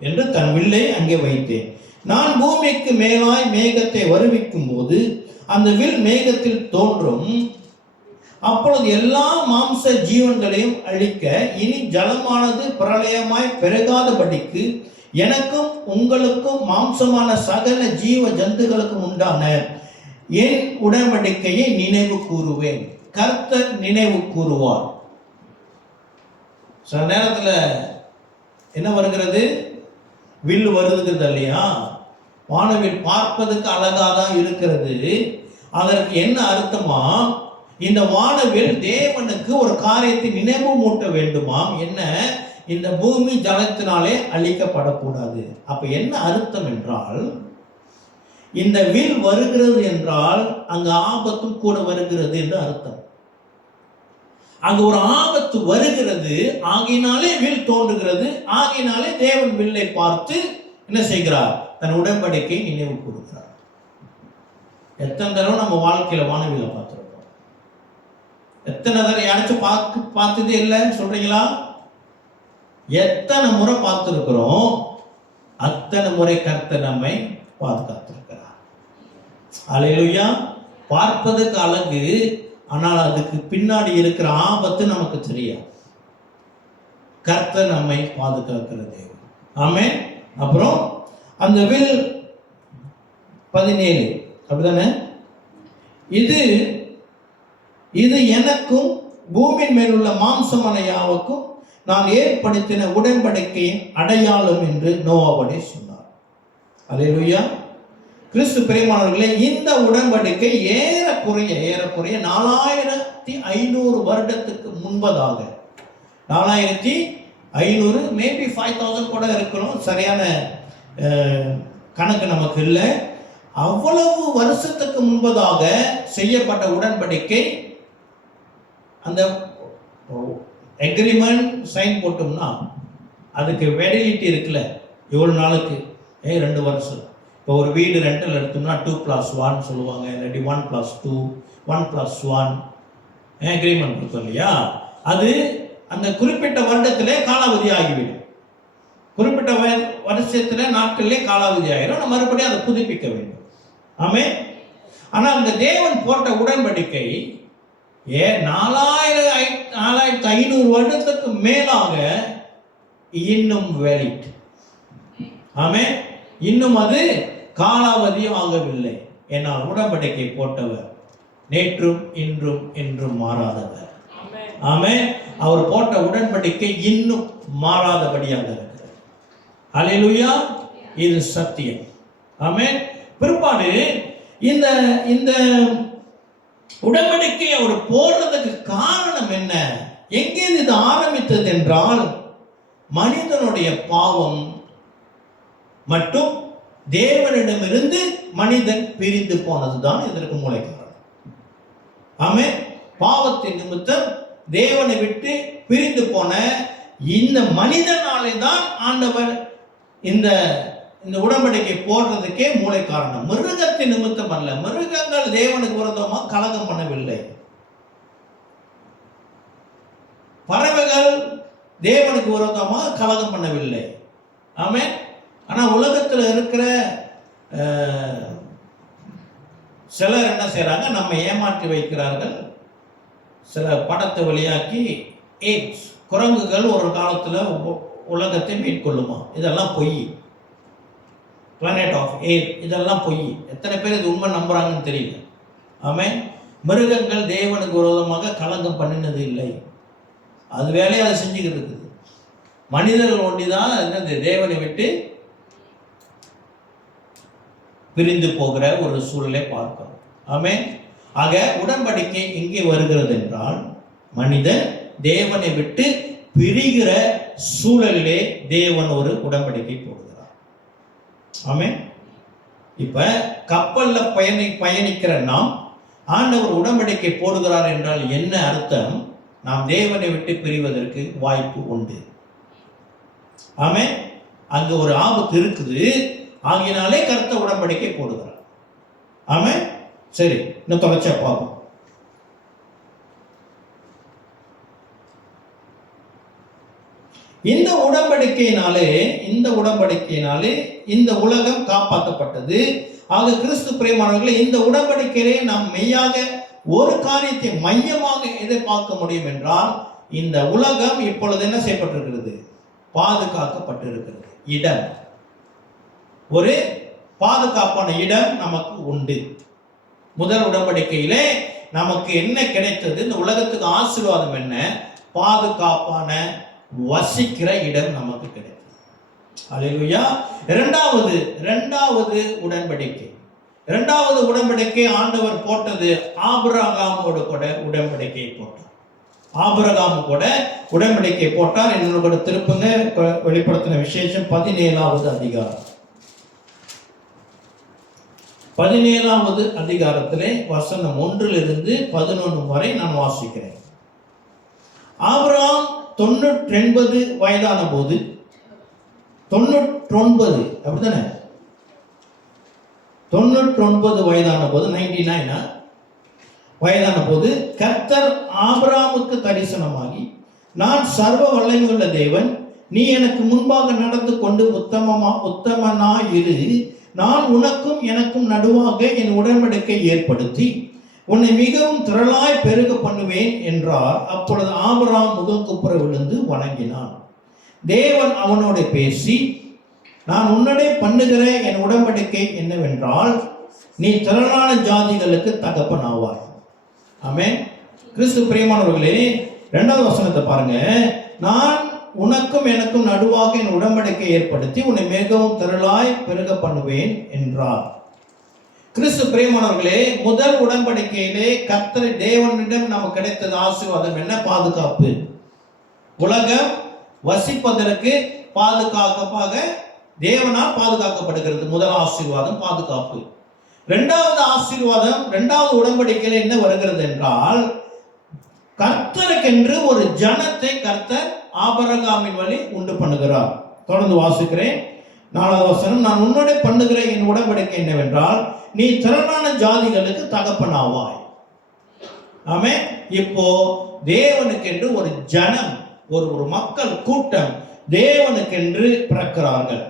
என்று தன் வில்லை அங்கே வைத்தேன். நான் பூமிக்கு மேலாய் மேகத்தை வருவிக்கும் போது அந்த வில் மேகத்தில் தோன்றும். அப்பொழுது எல்லா மாம்ச ஜீவன்களையும் அழிக்க இனி ஜலமானது பிரளயமாய் பெருகாதபடிக்கு எனக்கும் உங்களுக்கும் மாம்சமான சகல ஜீவ ஜந்துக்களுக்கும் உண்டான என் உடன்படிக்கையை நினைவு கூறுவேன். கர்த்தர் நினைவு கூறுவார். சில நேரத்தில் என்ன வருகிறது? வில் வருகிறது இல்லையா? வானவில் பார்ப்பதுக்கு அழகாக தான் இருக்கிறது. அதற்கு என்ன அர்த்தமா? இந்த வானவில் தேவனுக்கு ஒரு காரியத்தை நினைவு மூட்ட வேண்டுமாம். என்ன? இந்த பூமி ஜலத்தினாலே அழிக்கப்படக்கூடாது. அப்ப என்ன அர்த்தம் என்றால், இந்த வில் வருகிறது என்றால் அங்கு ஆபத்தும் கூட வருகிறது என்று அர்த்தம். அங்கு ஒரு ஆபத்து வருகிறது, ஆகையினாலே வில் தோன்றுகிறது. ஆகையினாலே தேவன் வில்லை பார்த்து என்ன செய்கிறார்? தன் உடன்படிக்கை நினைவு கூறுகிறார். எத்தனை தடவை நம்ம வாழ்க்கையில வானவில்லை பார்த்துருக்கோம்? எத்தனை தடவை யாராச்சும் பார்த்ததே இல்லை சொல்றீங்களா? எத்தனை முறை பார்த்திருக்கிறோம்? அத்தனை முறை கர்த்தர் நம்மை பாதுகாத்திருக்கிறார். அல்லேலூயா. பார்ப்பதற்கு அழகு, ஆனால் அதுக்கு பின்னாடி இருக்கிற ஆபத்து நமக்கு தெரியாது. கர்த்தர் நம்மை பாதுகாக்கிற தேவன். ஆமென். அப்புறம் அந்த வில் 17 அப்படிதானே? இது எனக்கும் பூமியின் மேலுள்ள மாம்சமான யாவுக்கும் நான் ஏற்படுத்தின உடன்படிக்கையின் அடையாளம் என்று நோவாவோடே சொன்னார். அல்லேலூயா. கிறிஸ்து பிரியமானவர்களே, இந்த உடன்படிக்கை ஏறக்குறைய 4500 வருடத்துக்கு முன்பதாக, 4500 மேபி 5000 கூட இருக்கணும், சரியான கணக்கு நமக்கு இல்லை. அவ்வளவு வருஷத்துக்கு முன்பதாக செய்யப்பட்ட உடன்படிக்கை. அந்த எக்ரிமெண்ட் சைன் போட்டோம்னா அதுக்கு வேலிடிட்டி இருக்குல்ல, எவ்வளோ நாளுக்கு? 2 வருஷம். இப்போ ஒரு வீடு ரெண்டல் எடுத்தோம்னா 2+1 சொல்லுவாங்க, இல்லாட்டி 1+2, 1+1 அக்ரிமெண்ட் இருக்கும் இல்லையா? அது அந்த குறிப்பிட்ட வருடத்திலே காலாவதி ஆகிவிடும். குறிப்பிட்ட வருஷத்துல நாட்களிலே காலாவதி ஆகிடும். நம்ம மறுபடியும் அதை புதுப்பிக்க வேண்டும். ஆமென். ஆனால் இந்த தேவன் போட்ட உடன்படிக்கை 4500 வருடத்துக்கு மேலாக இன்னும் வேலிட். ஆமென். இன்னும் அது காலாவதி ஆகவில்லை. என்னால் உடன்படிக்கை போட்டவர் நேற்றும் இன்றும் என்றும் மாறாதவர். ஆமென். அவர் போட்ட உடன்படிக்கை இன்னும் மாறாதபடியாக இருக்கிறது. அல்லேலூயா. இது சத்தியம். ஆமென். பிற்பாடு இந்த இந்த உடன்படிக்கை அவர் போடுறதுக்கு காரணம் என்ன? எங்கே இது ஆரம்பித்தது என்றால், மனிதனுடைய பாவம் மட்டும் தேவனிடமிருந்து மனிதன் பிரிந்து போனதுதான் இதற்கு மூல காரணம். ஆமென். பாவத்தின் நிமித்தம் தேவனை விட்டு பிரிந்து போன இந்த மனிதனாலே தான் ஆண்டவர் இந்த உடன்படிக்கை போடுறதுக்கே மூளை காரணம். மிருகத்தின் நிமித்தம் அல்ல. மிருகங்கள் தேவனுக்கு விரோதமா கலகம் பண்ணவில்லை. பறவைகள் தேவனுக்கு விரோதமாக கலகம் பண்ணவில்லை. ஆமென். ஆனா உலகத்தில் இருக்கிற சிலர் என்ன செய்யறாங்க? நம்ம ஏமாற்றி வைக்கிறார்கள். சில படத்தை வெளியாக்கி குரங்குகள் ஒரு காலத்துல உலகத்தை மேற்கொள்ளுமா, இதெல்லாம் பொய். பிளானட் ஆஃப் ஏப், இதெல்லாம் பொய். எத்தனை பேர் இது உண்மை நம்புறாங்கன்னு தெரியல. ஆமென். மிருகங்கள் தேவனுக்கு விரோதமாக கலங்கம் பண்ணினது இல்லை. அது வேலையை அதை செஞ்சுக்கிட்டு இருக்குது. மனிதர்கள் ஒண்டிதான் என்னது தேவனை விட்டு பிரிந்து போகிற ஒரு சூழலை பார்க்கிறோம். ஆமென். ஆக உடன்படிக்கை எங்கே வருகிறது என்றால், மனிதன் தேவனை விட்டு பிரிகிற சூழலிலே தேவன் ஒரு உடன்படிக்கை போடுகிறார். ஆமென். இப்ப கப்பல்ல பயணிக்கிற நாம் ஆண்டவர் உடன்படிக்கை போடுகிறார் என்றால் என்ன அர்த்தம்? நாம் தேவனை விட்டு பிரிவதற்கு வாய்ப்பு உண்டு. ஆமென். அங்க ஒரு ஆபத்து இருக்குது. ஆகினாலே கர்த்தர் உடன்படிக்கை போடுகிறார். ஆமென். சரி, இன்னும் தொடர்ச்சியா பார்ப்போம். இந்த உடன்படிக்கையினாலே இந்த உலகம் காப்பாற்றப்பட்டது. ஆக கிறிஸ்து பிரியமானவர்களே, இந்த உடன்படிக்கையிலே நாம் மெய்யாக ஒரு காரியத்தை மையமாக எதிர்பார்க்க முடியும் என்றால், இந்த உலகம் இப்பொழுது என்ன செய்யப்பட்டிருக்கிறது? பாதுகாக்கப்பட்டிருக்கிறது. இடம், ஒரு பாதுகாப்பான இடம் நமக்கு உண்டு. முதல் உடன்படிக்கையிலே நமக்கு என்ன கிடைத்தது? இந்த உலகத்துக்கு ஆசீர்வாதம் என்ன? பாதுகாப்பான வசிக்கிற இடம் நமக்கு கிடைத்தது. அல்லேலூயா. இரண்டாவது உடன்படிக்கை ஆண்டவர் போட்டது ஆபிரகாமோடு கூட உடன்படிக்கை போட்டார். ஆபிரகாம் கூட உடன்படிக்கை போட்டார். என்னோட திருப்புங்க, வெளிப்படுத்தின விசேஷம் 17வது அதிகாரம். 17வது அதிகாரத்திலே வசனம் 1-11 வரை நான் வாசிக்கிறேன். ஆபிரகாம் 99 வயதான போது, 99 அப்படித்தானே, 99 வயதான போது, 99 வயதான போது கர்த்தர் ஆபிரகாமுக்கு தரிசனமாகி, நான் சர்வ வல்லமையுள்ள தேவன், நீ எனக்கு முன்பாக நடந்து கொண்டு உத்தமனாயிரு, நான் உனக்கும் எனக்கும் நடுவாக என் உடன்படிக்கை ஏற்படுத்தி உன்னை மிகவும் திரளாய் பெருக பண்ணுவேன் என்றார். அப்பொழுது ஆபிரகாம் முகங்குப்புற விழுந்து வணங்கினான். தேவன் அவனோடு பேசி, நான் உன்னோடே பண்ணுகிற என் உடன்படிக்கை என்னவென்றால், நீ திரளான ஜாதிகளுக்கு தகப்பன் ஆவார். ஆமென். கிறிஸ்து பிரியமானவர்களே, 2வது வசனத்தை பாருங்க. நான் உனக்கும் எனக்கும் நடுவாக என் உடன்படிக்கை ஏற்படுத்தி உன்னை மிகவும் திரளாய் பெருக பண்ணுவேன் என்றார். கிறிஸ்து பிரியமானவர்களே, முதல் உடன்படிக்கையிலே கர்த்தர் தேவனிடம் நமக்கு கிடைத்தது ஆசீர்வாதம் என்ன? பாதுகாப்பு. உலகம் வசிப்பதற்கு பாதுகாப்பாக தேவனால் பாதுகாக்கப்படுகிறது. முதல் ஆசீர்வாதம் பாதுகாப்பு. 2வது ஆசீர்வாதம், 2வது உடன்படிக்கையில் என்ன வருகிறது என்றால், கர்த்தருக்கென்று ஒரு ஜனத்தை கர்த்தர் ஆபிரகாமின் வழி உண்டு பண்ணுகிறார். தொடர்ந்து வாசிக்கிறேன். 4வது வசனம், நான் உன்னோட பண்ணுகிற என் உடன்படிக்கை என்னவென்றால், நீ திரளான ஜாதிகளுக்கு தகப்பனாவாய். ஆமென். இப்போ தேவனுக்கென்று ஒரு ஜனம், ஒரு மக்கள் கூட்டம் தேவனுக்கென்று பிறக்கிறார்கள்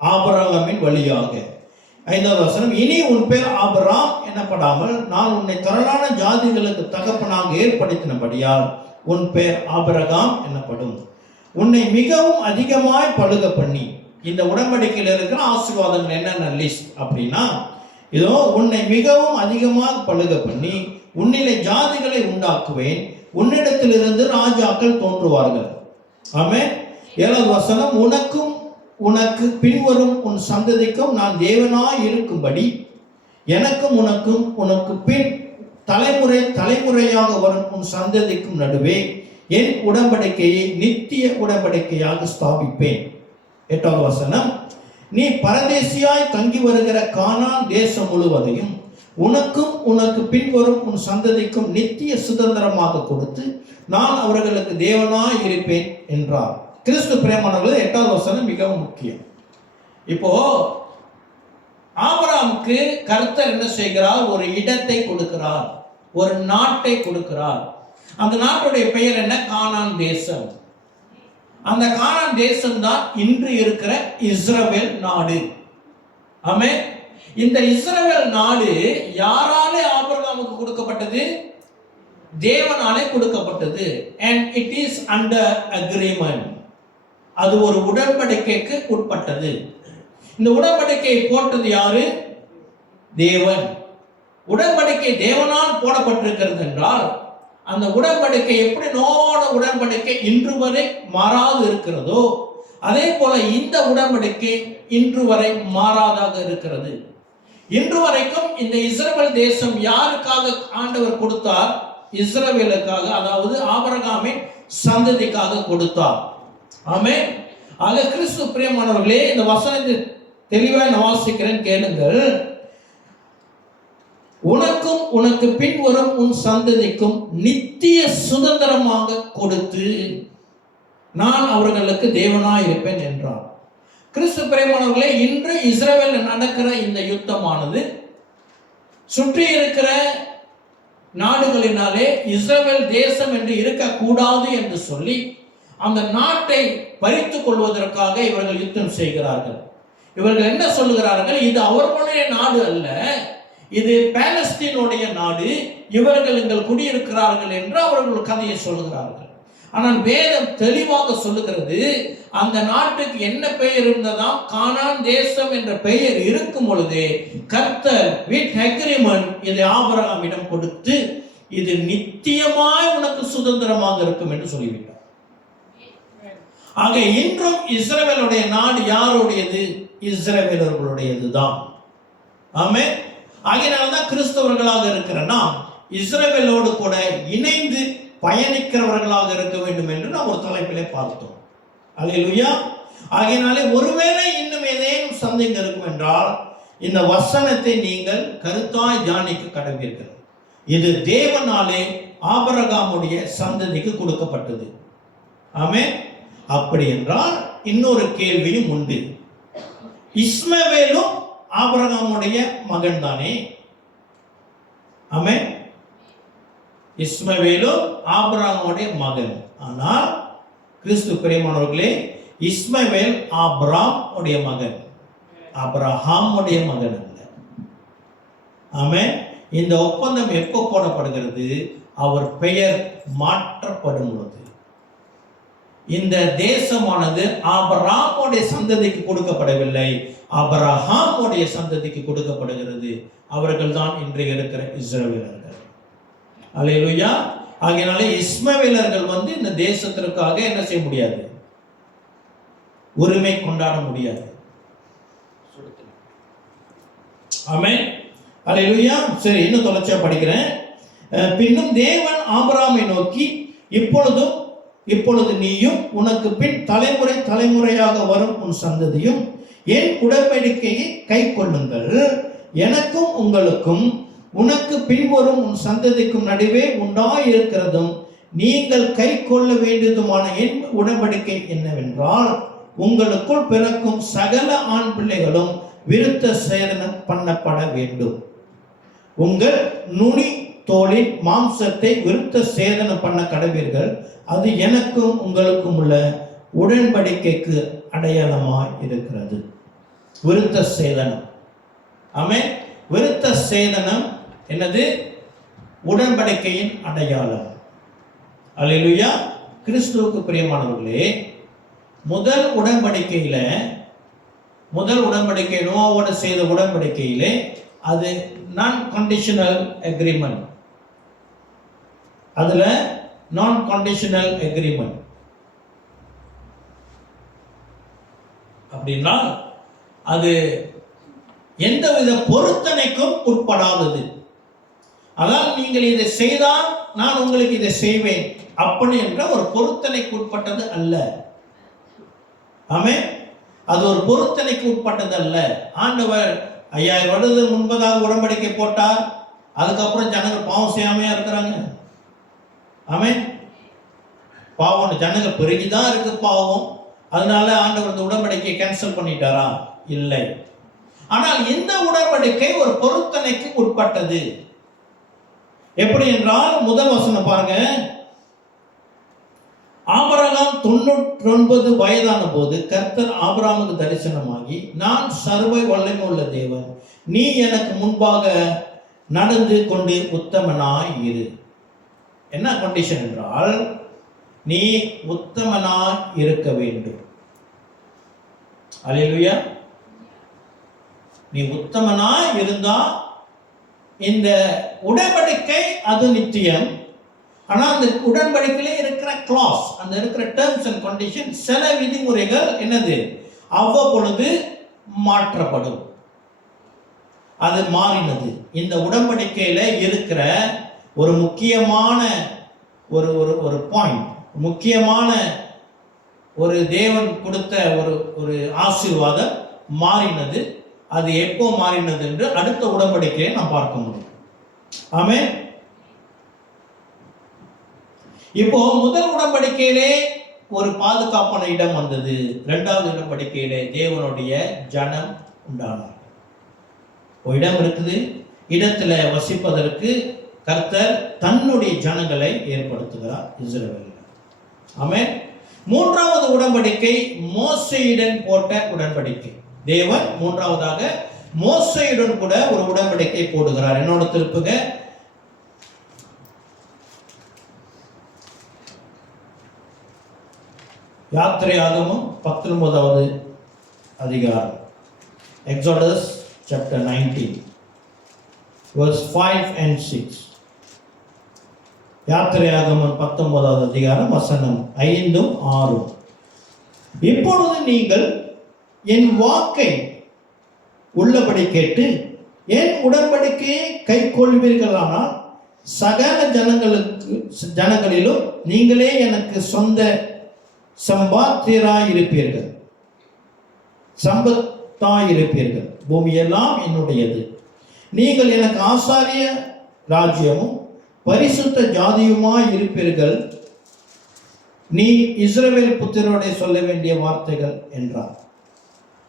ஆபிரகாமின் வழியாக. 5வது வசனம், இனி உன் பேர் ஆபிரகாம் எனப்படாமல் நான் உன்னை திரளான ஜாதிகளுக்கு தகப்பனாக ஏற்படுத்தினபடியால் உன் பேர் ஆபிரகாம் எனப்படும். உன்னை மிகவும் அதிகமாய் பழுக பண்ணி, இந்த உடன்படிக்கையில் இருக்கிற ஆசீர்வாதங்கள் என்னென்ன லிஸ்ட் அப்படின்னா, இதோ உன்னை மிகவும் அதிகமாக பழுக பண்ணி உன்னிலே ஜாதிகளை உண்டாக்குவேன், உன்னிடத்திலிருந்து ராஜாக்கள் தோன்றுவார்கள். ஆமென். 7வது வசனம், உனக்கும் உனக்கு பின்வரும் உன் சந்ததிக்கும் நான் தேவனாய் இருக்கும்படி எனக்கும் உனக்கும் உனக்கு பின் தலைமுறையாக வரும் உன் சந்ததிக்கும் நடுவே என் உடன்படிக்கையை நித்திய உடன்படிக்கையாக ஸ்தாபிப்பேன். 8வது வசனம், நீ பரதேசியாய் தங்கி வருகிற கானான் தேசம் முழுவதையும் உனக்கும் உனக்கு பின்வரும் உன் சந்ததிக்கும் நித்திய சுதந்திரமாக கொடுத்து நான் அவர்களுக்கு தேவனாய் இருப்பேன் என்றார். கிறிஸ்து பிரியமானவர்களே, 8வது வசனம் மிகவும் முக்கியம். இப்போ ஆபிரகாமுக்கு கர்த்தர் என்ன செய்கிறார்? ஒரு இடத்தை கொடுக்கிறார், ஒரு நாட்டை கொடுக்கிறார். அந்த நாட்டுடைய பெயர் என்ன? கானான் தேசம். அந்த கானான் தேசம் தான் இன்று இருக்கிற இஸ்ரவேல் நாடு. ஆமென். இந்த இஸ்ரவேல் நாடு யாராலே ஆபிரகாமுக்கு கொடுக்கப்பட்டது? தேவனாலே கொடுக்கப்பட்டது. and it is under agreement. அது ஒரு உடன்படிக்கைக்கு உட்பட்டது. இந்த உடன்படிக்கையை போட்டது யாரு? தேவன். உடன்படிக்கை தேவனால் போடப்பட்டிருக்கிறது என்றால், அந்த உடன்படிக்கை எப்படி நோட உடன்படிக்கை இன்று வரை மாறாது இருக்கிறதோ, அதே போல இந்த உடன்படிக்கை இன்று வரை மாறாதாக இருக்கிறது. இன்று வரைக்கும் இந்த இஸ்ரவேல் தேசம் யாருக்காக ஆண்டவர் கொடுத்தார்? இஸ்ரவேலுக்காக, அதாவது ஆபிரகாமின் சந்ததிக்காக கொடுத்தார். ஆமென். ஆக கிறிஸ்து பிரியமானவர்களே, இந்த வசனத்தை தெளிவாக நான் வாசிக்கிறேன், கேளுங்கள். உனக்கும் உனக்கு பின்வரும் உன் சந்ததிக்கும் நித்திய சுதந்திரமாக கொடுத்து நான் அவர்களுக்கு தேவனாய் இருப்பேன் என்றார். கிறிஸ்து பிரியமானவர்களே, இன்று இஸ்ரவேல் நடக்கிற இந்த யுத்தமானது சுற்றி இருக்கிற நாடுகளினாலே இஸ்ரவேல் தேசம் என்று இருக்கக்கூடாது என்று சொல்லி அந்த நாட்டை பறித்துக் கொள்வதற்காக இவர்கள் யுத்தம் செய்கிறார்கள். இவர்கள் என்ன சொல்லுகிறார்கள்? இது அவர்களுடைய நாடு அல்ல, இது பாலஸ்தீனுடைய நாடு, இவர்கள் எங்கள் குடியிருக்கிறார்கள் என்று அவர்கள் கதையை சொல்லுகிறார்கள். ஆனால் வேதம் தெளிவாக சொல்லுகிறது, அந்த நாட்டுக்கு என்ன பெயர் இருந்ததாம்? கானான் தேசம் என்ற பெயர் இருக்கும் பொழுதே கர்த்தர் வித் அக்ரிமெண்ட் இதை ஆபிரகாமிடம் கொடுத்து, இது நித்தியமாய் உனக்கு சுதந்திரமாக இருக்கும் என்று சொல்லிவிட்டார். ஆக இன்றும் இஸ்ரவேலுடைய நாடு யாருடையது? இஸ்ரவேலர்களுடையது தான். ஆமென். ஆகையினால்தான் கிறிஸ்தவர்களாக இருக்கிற நாம் இஸ்ரவேலோடு கூட இணைந்து பயணிக்கிறவர்களாக இருக்க வேண்டும் என்று நாம் ஒரு தலைப்பிலே பார்த்தோம். அல்லேலூயா. ஆகையினாலே ஒருவேளை இன்னும் ஏதேனும் சந்தேகம் இருக்கும் என்றால், இந்த வசனத்தை நீங்கள் கருத்தாய் தியானிக்க கடவீர்கள். இது தேவனாலே ஆபிரகாமுடைய சந்ததிக்கு கொடுக்கப்பட்டது. ஆமென். அப்படி என்றால் இன்னொரு கேள்வியும் உண்டு. இஸ்மவேலும் ஆபிரகாமுடைய மகன் தானே? ஆமென். இஸ்மவேலும் ஆபிரகாமுடைய மகன். ஆனால் கிறிஸ்து பிரியமானவர்களே, இஸ்மவேல் ஆபிரகாம் உடைய மகன், ஆபிரகாமுடைய மகன் அல்ல. ஆமென். இந்த ஒப்பந்தம் எப்போ போடப்படுகிறது? அவர் பெயர் மாற்றப்படும் பொழுது. இந்த தேசமானது ஆபிரகாமுடைய சந்ததிக்கு கொடுக்கப்படவில்லை, ஆபிரகாமுடைய சந்ததிக்கு கொடுக்கப்படுகிறது. அவர்கள் தான் இன்றைய இருக்கிற இஸ்ரவேலர்கள். அல்லேலூயா. ஆகையினால இஸ்மவேலர்கள் இந்த தேசத்திற்காக என்ன செய்ய முடியாது? உரிமை கொண்டாட முடியாது. ஆமென். அல்லேலூயா. சரி, இன்னும் தொடர்ச்சியா படிக்கிறேன். பின்னும் தேவன் ஆபிரகாமை நோக்கி, இப்பொழுது நீயும் உனக்கு பின் தலைமுறை தலைமுறையாக வரும் உன் சந்ததியும் என் உடன்படிக்கையை கை கொள்ளுங்கள். எனக்கும் உங்களுக்கும் உனக்கு பின்வரும் உன் சந்ததிக்கும் நடுவே உண்டாயிருக்கிறதும் நீங்கள் கை கொள்ள வேண்டியதுமான என் உடன்படிக்கை என்னவென்றால், உங்களுக்குள் பிறக்கும் சகல ஆண் பிள்ளைகளும் விருத்த சேதனம் பண்ணப்பட வேண்டும். உங்கள் நுனி தோளின் மாம்சத்தை விருத்த சேதனம் பண்ண கடவீர்கள். அது எனக்கும் உங்களுக்கும் உள்ள உடன்படிக்கைக்கு அடையாளமாய் இருக்கிறது. விருத்த சேதனம். ஆமென். விருத்த சேதனம் என்னது? உடன்படிக்கையின் அடையாளம். அல்லேலூயா. கிறிஸ்துவுக்கு பிரியமானவர்களே, முதல் உடன்படிக்கை நோவோடு செய்த உடன்படிக்கையிலே அது நான் கண்டிஷனல் அக்ரிமெண்ட். அதுல நான் கண்டிஷனல் அக்ரிமெண்ட் அப்படின்னா அது எந்தவித பொருத்தனைக்கும் உட்படாதது. அதாவது நீங்கள் இதை செய்தால் நான் உங்களுக்கு இதை செய்வேன் அப்படி என்ற ஒரு பொருத்தனைக்கு உட்பட்டது அல்ல. ஆமென். அது ஒரு பொருத்தனைக்கு உட்பட்டது அல்ல. ஆண்டவர் 5000 வருடத்துக்கு முன்பதாக உடன்படிக்கை போட்டார். அதுக்கப்புறம் ஜனங்கள் பாவம் செய்யாமையா இருக்கிறாங்க. ஆமென். பாவம் ஜனங்கள் பெருகிதான் இருக்கு பாவம். அதனால ஆண்டவர் இந்த உடன்படிக்கையை கேன்சல் பண்ணிட்டாரா? இல்லை. ஆனால் இந்த உடன்படிக்கை ஒரு பொருத்தனைக்கு உட்பட்டது. எப்படி என்றால் முதல் வசனம் பாருங்க. ஆபிரகாம் 99 வயதான போது கர்த்தர் ஆபிரகாமுக்கு தரிசனமாகி, நான் சர்வ வல்லமை உள்ள தேவன், நீ எனக்கு முன்பாக நடந்து கொண்டு உத்தமனாய் இரு. என்ன கண்டிஷன் என்றால், நீ உத்தமனாய் இருக்க வேண்டும். அல்லேலூயா. நீ உத்தமனாய் இருந்தா இந்த உடன்படிக்கை அது நித்தியம். ஆனால் அந்த உடன்படிக்கையிலே இருக்கிற கிளாஸ், அந்த இருக்கிற டேர்ம்ஸ் அண்ட் கண்டிஷன், சில விதிமுறைகள் என்னது அவ்வப்பொழுது மாற்றப்படும். அது மாறினது. இந்த உடன்படிக்கையில இருக்கிற ஒரு முக்கியமான ஒரு பாயிண்ட், முக்கியமான ஒரு தேவன் கொடுத்த ஒரு ஆசீர்வாதம் மாறினது. அது எப்போ மாறினது என்று அடுத்த உடன்படிக்கையை நாம் பார்க்க முடியும். ஆமென். இப்போ முதல் உடன்படிக்கையிலே ஒரு பாதுகாப்பான இடம் வந்தது. இரண்டாவது உடன்படிக்கையிலே தேவனுடைய ஜனம் உண்டானார். ஒரு இடம் இருக்குது. இடத்துல வசிப்பதற்கு கர்த்தர் தன்னுடைய ஜனங்களை ஏற்படுத்துகிறார், இஸ்ரவேல். ஆமென். மூன்றாவது உடன்படிக்கை மோசேயுடன் போட்ட உடன்படிக்கை. தேவன் மூன்றாவதாக மோசேயுடன் கூட ஒரு உடன்படிக்கை போடுகிறார். என்னோட திருப்புங்க யாத்திரையாகமம் 19வது அதிகாரம். Exodus chapter 19 verse 5 and 6. யாத்திரையாகமம் 19வது அதிகாரம் வசனம் 5 6. இப்பொழுது நீங்கள் என் வாக்கை உள்ளபடி கேட்டு என் உடன்படிக்கையை கை கொள்வீர்களானால் சகல ஜனங்களிலும் நீங்களே எனக்கு சொந்த சம்பாத்தியராயிருப்பீர்கள். சம்பத்தாயிருப்பீர்கள். பூமியெல்லாம் என்னுடையது. நீங்கள் எனக்கு ஆசாரிய ராஜ்யமும் பரிசுத்த ஜாதியுமாய் இருப்பீர்கள். நீ இஸ்ரவேல் புத்திரோட சொல்ல வேண்டிய வார்த்தைகள் என்றார்.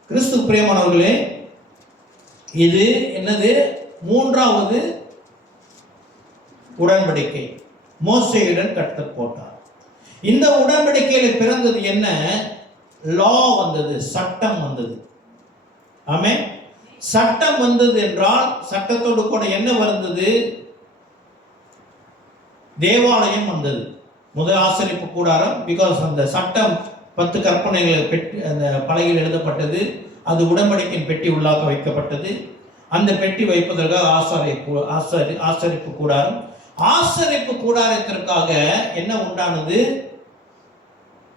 கிறிஸ்து பிரியமானவர்களே, இது என்னது? மூன்றாவது உடன்படிக்கை மோசேயுடன் கர்த்தர் போட்டார். இந்த உடன்படிக்கையில பிறந்தது என்ன? லா வந்தது, சட்டம் வந்தது. ஆமென். சட்டம் வந்தது என்றால் சட்டத்தோடு கூட என்ன வந்தது? தேவாலயம் வந்தது. முதல் ஆசரிப்பு கூடாரம். பிகாஸ் அந்த சட்டம் 10 கற்பனைகளை பெட்டி அந்த பலகையில் எழுதப்பட்டது. அது உடன்படிக்கையின் பெட்டி உள்ளாக வைக்கப்பட்டது. அந்த பெட்டி வைப்பதற்காக ஆசரிப்பு கூடாரம். ஆசரிப்பு கூடாரத்திற்காக என்ன உண்டானது?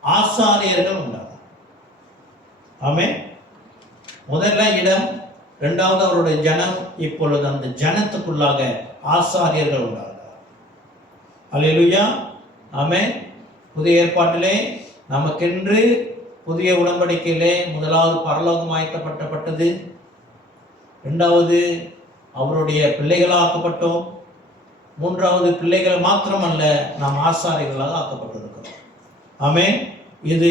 ஆசாரியர்கள் உண்டானது. ஆமென். முதல்ல இடம், இரண்டாவது அவருடைய ஜனம். இப்பொழுது அந்த ஜனத்துக்குள்ளாக ஆசாரியர்கள் உண்டானார். அல்லேலூயா. ஆமென். புதிய ஏற்பாட்டிலே நமக்கென்று புதிய உடன்படிக்கையிலே முதலாவது பரலோகம் ஆயத்தப்பட்டது. இரண்டாவது அவருடைய பிள்ளைகளாக்கப்பட்டோம். மூன்றாவது பிள்ளைகள் மாத்திரமல்ல, நாம் ஆசாரிகளாக ஆக்கப்பட்டிருக்கிறோம். ஆமென். இது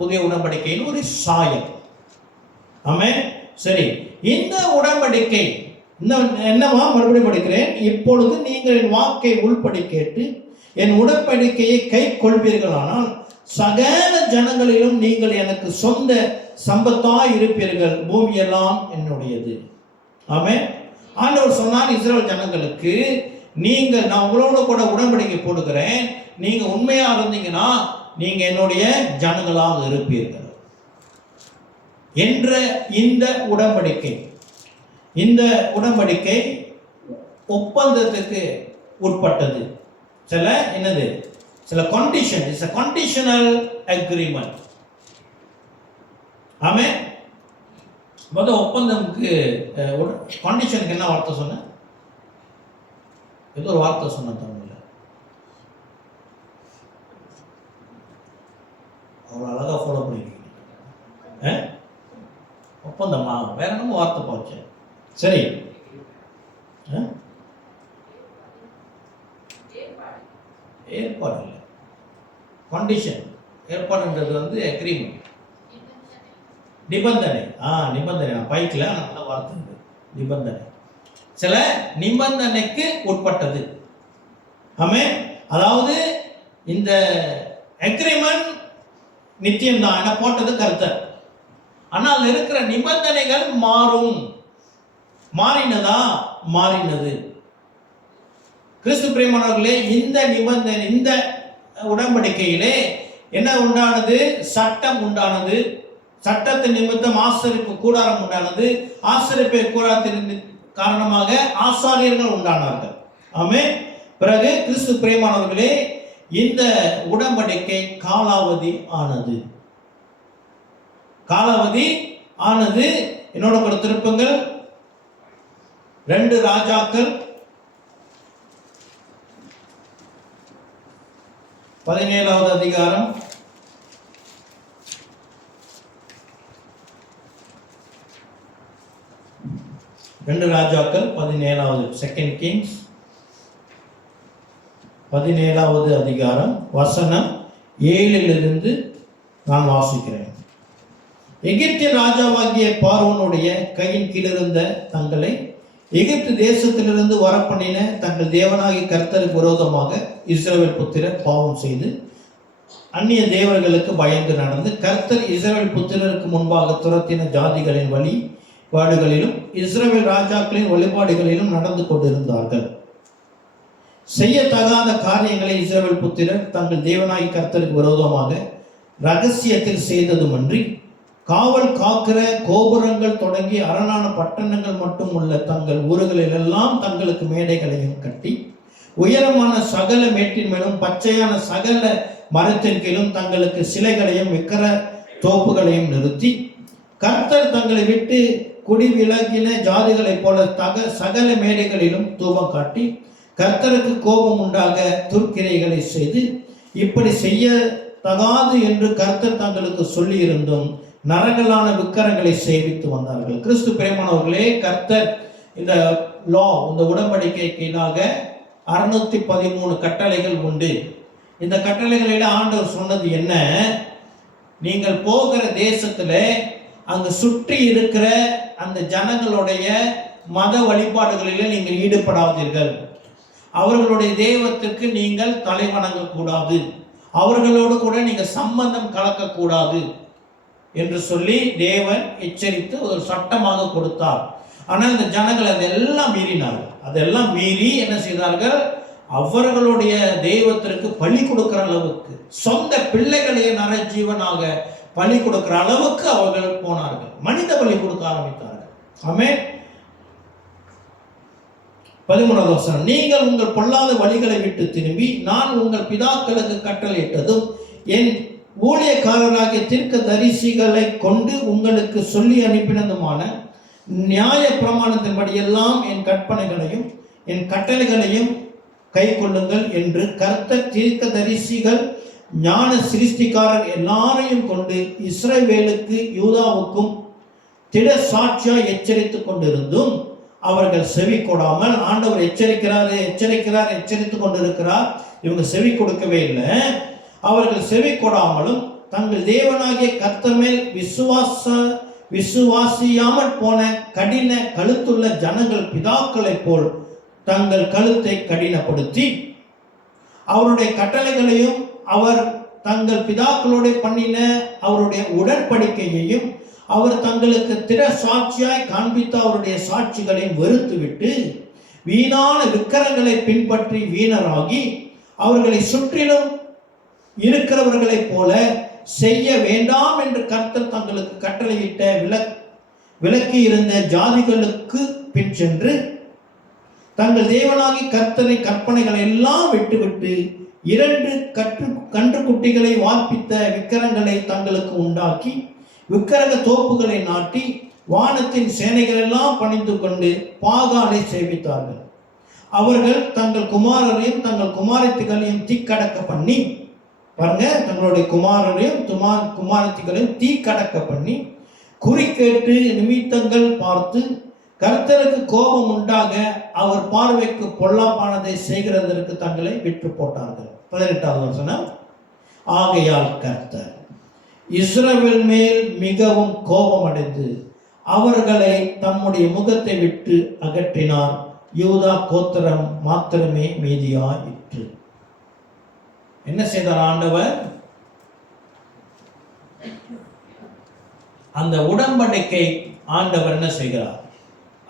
புதிய உடன்படிக்கையின் ஒரு சாயம். ஆமென். சரி, இந்த உடன்படிக்கை என்னவா? மறுபடியும் படிக்கிறேன். இப்பொழுது நீங்கள் என் வாக்கை உள்படி கேட்டு என் உடன்படிக்கையை கை கொள்வீர்களானால் சகல ஜனங்களிலும் நீங்கள் எனக்கு சொந்த சம்பத்தாய் இருப்பீர்கள். பூமியெல்லாம் என்னுடையது. ஆமென். ஆண்டவர் சொன்னார் இஸ்ரவேல் ஜனங்களுக்கு, நீங்கள் நான் உங்களோட கூட உடன்படிக்கை போடுகிறேன். நீங்க உண்மையா இருந்தீங்கன்னா நீங்க என்னுடைய ஜனங்களாக இருப்பீர்கள் என்ற இந்த உடன்படிக்கை ஒப்பந்தத்துக்கு உட்பட்டது. சில என்னது? சில condition. It's a conditional agreement. ஆமென். ஒப்பந்தம்க்கு கண்டிஷனுக்கு என்ன வார்த்தை சொன்ன? ஏதோ ஒரு வார்த்தை சொன்ன தமிழ்ல. அவ்வளோ அழகா ஃபாலோ பண்ணிருக்கீங்க. ஒப்பந்தமா? வேற என்னமோ வார்த்தை போச்சு. சரி, ஏற்பாடு இல்லை, கண்டிஷன். ஏற்பாடுன்றது வந்து அக்ரிமெண்ட், நிபந்தனை. நிபந்தனை. பைக்கில் நல்ல வார்த்தை இது, நிபந்தனை. சில நிபந்தனைக்கு உட்பட்டது. ஆமென். அதாவது இந்த அக்ரிமெண்ட் நித்தியம்தான், என்ன போட்டது கர்த்தர். ஆனால் இருக்கிற நிபந்தனைகள் மாறும். மாறினது. கிறிஸ்து பிரியமானவர்களே, இந்த நிபந்தனை, இந்த உடன்படிக்கையிலே என்ன உண்டானது? சட்டம் உண்டானது. சட்டத்தின் நிமித்தம் ஆசரிப்பு கூடாரம் உண்டானது. ஆசரிப்பு கூடாரத்தின் காரணமாக ஆசாரியர்கள் உண்டானார்கள். ஆமென். பிறகு கிறிஸ்து பிரியமானவர்களே, இந்த உடன்படிக்கை காலாவதி ஆனது. என்னோட ஒரு திருப்பங்கள் 2 ராஜாக்கள் 17வது அதிகாரம் 2 ராஜாக்கள் 17வது, 2 Kings 17வது அதிகாரம் வசனம் 7 நான் வாசிக்கிறேன். எகிப்திய ராஜாவாகிய பார்வோனுடைய கையின் கீழிருந்த தங்களை எகிப்து தேசத்திலிருந்து வரப்பண்ணின தங்கள் தேவனாகிய கர்த்தருக்கு விரோதமாக இஸ்ரவேல் புத்திரர் பாவம் செய்து அந்நிய தேவர்களுக்கு பயந்து நடந்து கர்த்தர் இஸ்ரவேல் புத்திரருக்கு முன்பாக துரத்தின ஜாதிகளின் வழிபாடுகளிலும் இஸ்ரவேல் ராஜாக்களின் வழிபாடுகளிலும் நடந்து கொண்டிருந்தார்கள். செய்யத்தகாத காரியங்களை இஸ்ரவேல் புத்திரர் தங்கள் தேவனாகிய கர்த்தருக்கு விரோதமாக ரகசியத்தில் செய்ததுமன்றி காவல் காக்கிற கோபுரங்கள் தொடங்கி அரணான பட்டணங்கள் மட்டும் உள்ள தங்கள் ஊர்களிலெல்லாம் தங்களுக்கு மேடைகளையும் கட்டி உயரமான சகல மேட்டின் மேலும் பச்சையான சகல மரத்தின் கீழும் தங்களுக்கு சிலைகளையும் விக்கிர தோப்புகளையும் நிறுத்தி கர்த்தர் தங்களை விட்டு குடி விலகின ஜாதிகளைப் போல சகல மேடைகளிலும் தூபம் காட்டி கர்த்தருக்கு கோபம் உண்டாக துர்க்கிரைகளை செய்து இப்படி செய்ய தகாது என்று கர்த்தர் தங்களுக்கு சொல்லி இருந்தும் நரகலான விக்கிரங்களை சேவித்து வந்தார்கள். கிறிஸ்து பிரியமானவர்களே, கர்த்தர் இந்த இந்த உடன்படிக்கைக்கு கீழாக 613 கட்டளைகள் உண்டு. இந்த கட்டளைகளில் ஆண்டவர் சொன்னது என்ன? நீங்கள் போகிற தேசத்துல அங்கு சுற்றி இருக்கிற அந்த ஜனங்களுடைய மத வழிபாடுகளிலே நீங்கள் ஈடுபடாதீர்கள். அவர்களுடைய தெய்வத்திற்கு நீங்கள் தலை வணங்க கூடாது. அவர்களோடு கூட நீங்க சம்பந்தம் கலக்கக்கூடாது என்று சொல்லி தேவன் எச்சரித்து ஒரு சட்டமாக கொடுத்தார். ஆனால் இந்த ஜனங்கள் அதெல்லாம் மீறினார்கள். அதெல்லாம் மீறி என்ன செய்தார்கள்? அவர்களுடைய தெய்வத்திற்கு பலி கொடுக்கிற அளவுக்கு, சொந்த பிள்ளைகளையே நரஜீவனாக பலி கொடுக்கிற அளவுக்கு அவர்கள் போனார்கள். மனித பலி கொடுக்க ஆரம்பித்தார்கள். ஆமென். 13வது வசனம், நீங்கள் உங்கள் பொல்லாத வழிகளை விட்டு திரும்பி நான் உங்கள் பிதாக்களுக்கு கட்டளையிட்டதும் என் ஊழியக்காரராகிய தீர்க்கதரிசிகளை கொண்டு உங்களுக்கு சொல்லி அனுப்பினதுமான நியாய பிரமாணத்தின்படி எல்லாம் என் கற்பனைகளையும் என் கட்டளைகளையும் கை கொள்ளுங்கள் என்று கர்த்தர் தீர்க்கதரிசிகள் ஞான சிருஷ்டிக்காரர் எல்லாரையும் கொண்டு இஸ்ரவேலுக்கு யூதாவுக்கும் திட சாட்சியாய் எச்சரித்துக் கொண்டிருந்தும் அவர்கள் செவி கொடாமல், ஆண்டவர் எச்சரித்துக் கொண்டிருக்கிறார், இவங்க செவி கொடுக்கவே இல்லை. அவர்கள் செவி கொடாமலும் தங்கள் தேவனாகிய கர்த்தர் மேல் விசுவாசியாமல் போன கடின கழுத்துள்ள ஜனங்கள் பிதாக்களை போல் தங்கள் கழுத்தை கடினப்படுத்தி அவருடைய கட்டளைகளையும் அவர் தங்கள் பிதாக்களோடு பண்ணின அவருடைய உடன்படிக்கையையும் அவர் தங்களுக்கு திட சாட்சியாய் காண்பித்த அவருடைய சாட்சிகளையும் வெறுத்துவிட்டு வீணான விக்கிரங்களை பின்பற்றி வீணராகி அவர்களை சுற்றிலும் இருக்கிறவர்களைப் போல செய்ய வேண்டாம் என்று கர்த்தர் தங்களுக்கு கட்டளையிட்ட விலக்கி இருந்த ஜாதிகளுக்கு பின் சென்று தங்கள் தேவனாகி கர்த்தரை கற்பனைகளை எல்லாம் விட்டுவிட்டு 2 கன்றுக்குட்டிகளை வார்ப்பித்த விக்கிரங்களை தங்களுக்கு உண்டாக்கி விக்கிரக தோப்புகளை நாட்டி வானத்தின் சேனைகள் எல்லாம் பணிந்து கொண்டு பாகாலை சேவித்தார்கள். அவர்கள் தங்கள் குமாரரையும் தங்கள் குமாரத்திகளையும் தீக்கடக்க பண்ணி, பாருங்க, தங்களுடைய குமாரரையும் குமாரத்திகளையும் தீக்கடக்க பண்ணி குறிக்கேட்டு நிமித்தங்கள் பார்த்து கர்த்தருக்கு கோபம் உண்டாக அவர் பார்வைக்கு பொல்லாப்பானதை செய்கிறதற்கு தங்களை விட்டு போட்டார்கள். 18வது வசனம், ஆகையால் கர்த்தர் இஸ்ரவேல் மேல் மிகவும் கோபமடைந்து அவர்களை தம்முடைய முகத்தை விட்டு அகற்றினார். யூதா கோத்திரம் மாத்திரமே மீதியாயிற்று. என்ன செய்தார் ஆண்டவர்? அந்த உடன்படிக்கை ஆண்டவர் என்ன செய்கிறார்?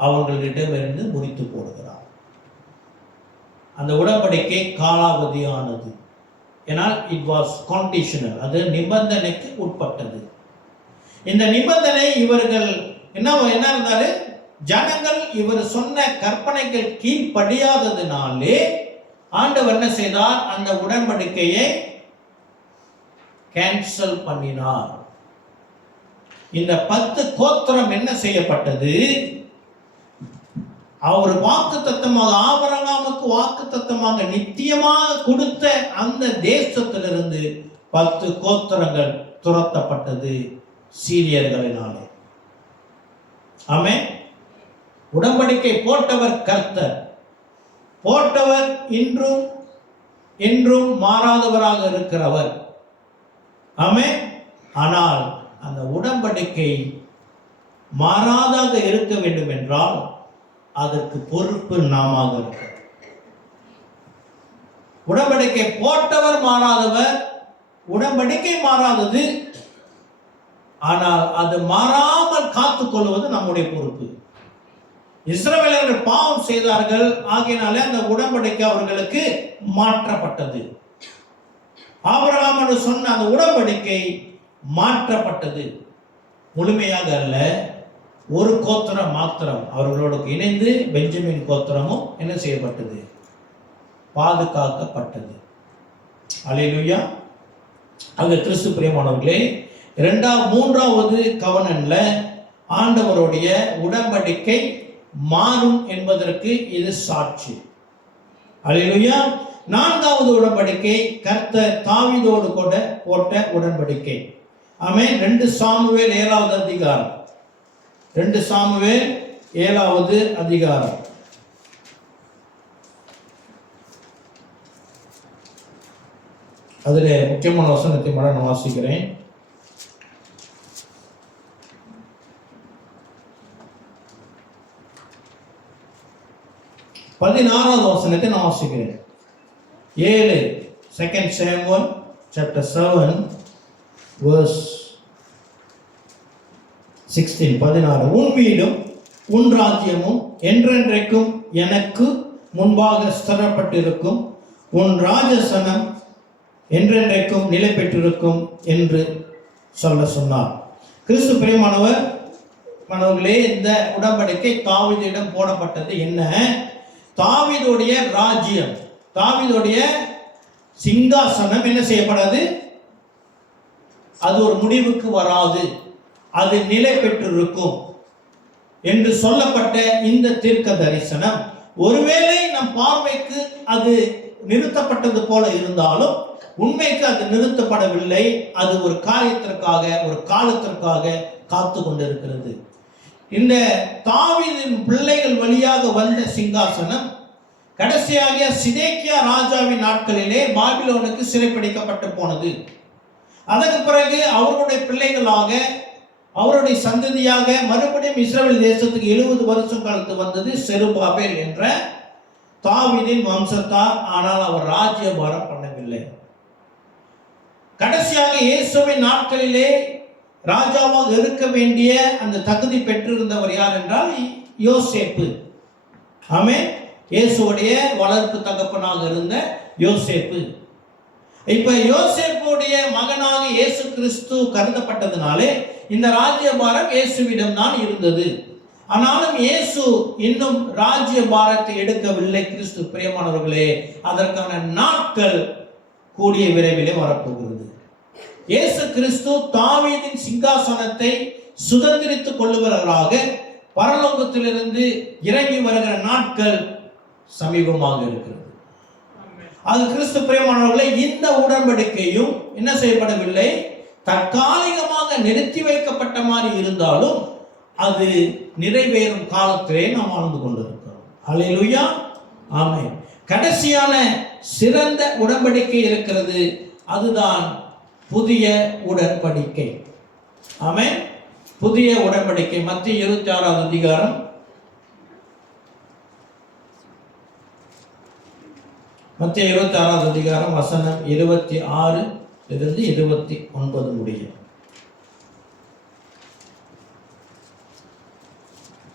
அவர்களிடமிருந்து முறித்து போடுகிறார். அந்த உடன்படிக்கை காலாவதியானது. ஏனால் இட் வாஸ் கண்டிஷனல், அது நிபந்தனைக்கு உட்பட்டது. இந்த நிபந்தனை இவர்கள் என்ன இருந்தாரு? ஜனங்கள் இவர் சொன்ன கற்பனைகள் கீழ்ப்படியாததினாலே ஆண்டவர் என்ன செய்தார்? அந்த உடன்படிக்கையை கேன்சல் பண்ணினார். இந்த 10 கோத்திரம் என்ன செய்யப்பட்டது? அவர் வாக்கு தத்தமாக, ஆபிரகாமுக்கு வாக்கு தத்தமாக நித்தியமாக கொடுத்த அந்த தேசத்திலிருந்து 10 கோத்திரங்கள் துரத்தப்பட்டது சீரியர்களினாலே. ஆமென். உடன்படிக்கை போட்டவர் கர்த்தர், போட்டவர் இன்றும் என்றும் மாறாதவராக இருக்கிறவர். ஆமென். ஆனால் அந்த உடன்படிக்கை மாறாதாக இருக்க வேண்டும் என்றால் அதற்கு பொறுப்பு நாம இருக்க. உடன்படிக்கை போட்டவர் மாறாதவர், உடன்படிக்கை மாறாதது, ஆனால் அது மாறாமல் காத்துக் கொள்வது நம்முடைய பொறுப்பு. இஸ்ரவேலர்கள் பாவம் செய்தார்கள், ஆகையினாலே அந்த உடன்படிக்கை அவர்களுக்கு மாற்றப்பட்டது. ஆபிரகாம் என்று சொன்ன அந்த உடன்படிக்கை மாற்றப்பட்டது. முழுமையாக அல்ல, ஒரு கோத்திரம் மாத்திரம் அவர்களோடு இணைந்து பெஞ்சமின் கோத்திரமும் என்ன செய்யப்பட்டது? பாதுகாக்கப்பட்டது. அல்லேலூயா. அது கிறிஸ்து பிரியமானவர்களே, 3வது கவனன்ல ஆண்டவருடைய உடன்படிக்கை மாறும் என்பதற்கு இது சாட்சி. அல்லேலூயா. 4வது உடன்படிக்கை கர்த்தர் தாவீதோடு கூட போட்ட உடன்படிக்கை. ஆமென். 2 சாமுவேல் 7வது அதிகாரம். 2 சாமுவேல் 7வது அதிகாரம். அதில் முக்கியமான வசனத்தை மட்டும் நான் வாசிக்கிறேன். 16வது வசனத்தை நான் வாசிக்கிறேன். 2 Samuel chapter 7 verse 16. 16. உன் வீடும் உன் ராஜ்யமும் என்றென்றைக்கும் எனக்கு முன்பாக ஸ்திரப்பட்டிருக்கும், உன் ராஜசனம் என்றென்றைக்கும் நிலை பெற்றிருக்கும் என்று சொன்னார். கிறிஸ்து பிரியமானவர்களே, இந்த உடன்படிக்கை தாவீதிடம் போடப்பட்டது. என்ன? தாவீதுடைய ராஜ்யம், தாவீதுடைய சிங்காசனம் என்ன செய்யப்படாது? அது ஒரு முடிவுக்கு வராது, அது நிலை பெற்றிருக்கும் என்று சொல்லப்பட்ட இந்த தீர்க்க தரிசனம் ஒருவேளை நம் பார்வைக்கு அது நிறுத்தப்பட்டது போல இருந்தாலும் உண்மைக்கு அது நிறுத்தப்படவில்லை. அது ஒரு காரியத்திற்காக, ஒரு காலத்திற்காக காத்து கொண்டிருக்கிறது. இந்த தாவீதின் பிள்ளைகள் வழியாக வந்த சிங்காசனம் கடைசியாக சிதேக்கியா ராஜாவின் நாட்களிலே பாபிலோனுக்கு சிறைப்பிடிக்கப்பட்டு போனது. அதற்கு பிறகு அவருடைய பிள்ளைகளாக, அவருடைய சந்ததியாக மறுபடியும் இஸ்ரவேல் தேசத்துக்கு 70 வருஷம் கழித்து வந்தது செருபாபேல் என்ற தாவீதின் வம்சத்தார். ஆனால் அவர் ராஜ்யபாரம் பண்ணவில்லை. கடைசியாக இயேசுவின் நாட்களிலே ராஜாவாக இருக்க வேண்டிய அந்த தகுதி பெற்றிருந்தவர் யார் என்றால் யோசேப்பு. ஆமென். இயேசுவுடைய வளர்ப்பு தகப்பனாக இருந்த யோசேப்பு. இப்ப யோசேப்புடைய மகனாக இயேசு கிறிஸ்து கருதப்பட்டதுனாலே இந்த ராஜ்யபாரம் இயேசுவிடம் தான் இருந்தது. ஆனாலும் இயேசு இன்னும் ராஜ்யபாரத்தை எடுக்கவில்லை. கிறிஸ்து பிரியமானவர்களே, அதற்கான நாட்கள் கூடிய விரைவிலே வரப்போகிறது. இயேசு கிறிஸ்து தாவீதின் சிங்காசனத்தை சுதந்திரித்துக் கொள்ளுகிறவராக பரலோகத்திலிருந்து இறங்கி வருகிற நாட்கள் சமீபமாக இருக்கிறது. அது கிறிஸ்து பிரியமானவர்களே, இந்த உடன்படிக்கையும் என்ன செய்யப்படவில்லை, தற்காலிகமாக நிறுத்தி வைக்கப்பட்ட மாதிரி இருந்தாலும் அது நிறைவேறும் காலத்திலே நாம் வாழ்ந்து கொண்டிருக்கிறோம். அல்லேலூயா, ஆமென். கடைசியான சிறந்த உடன்படிக்கை இருக்கிறது, அதுதான் புதிய உடன்படிக்கை. ஆமென். புதிய உடன்படிக்கை மத்திய 26வது அதிகாரம். மத்திய 26வது அதிகாரம் வசனம் 26 இருந்து 29 முடியும்.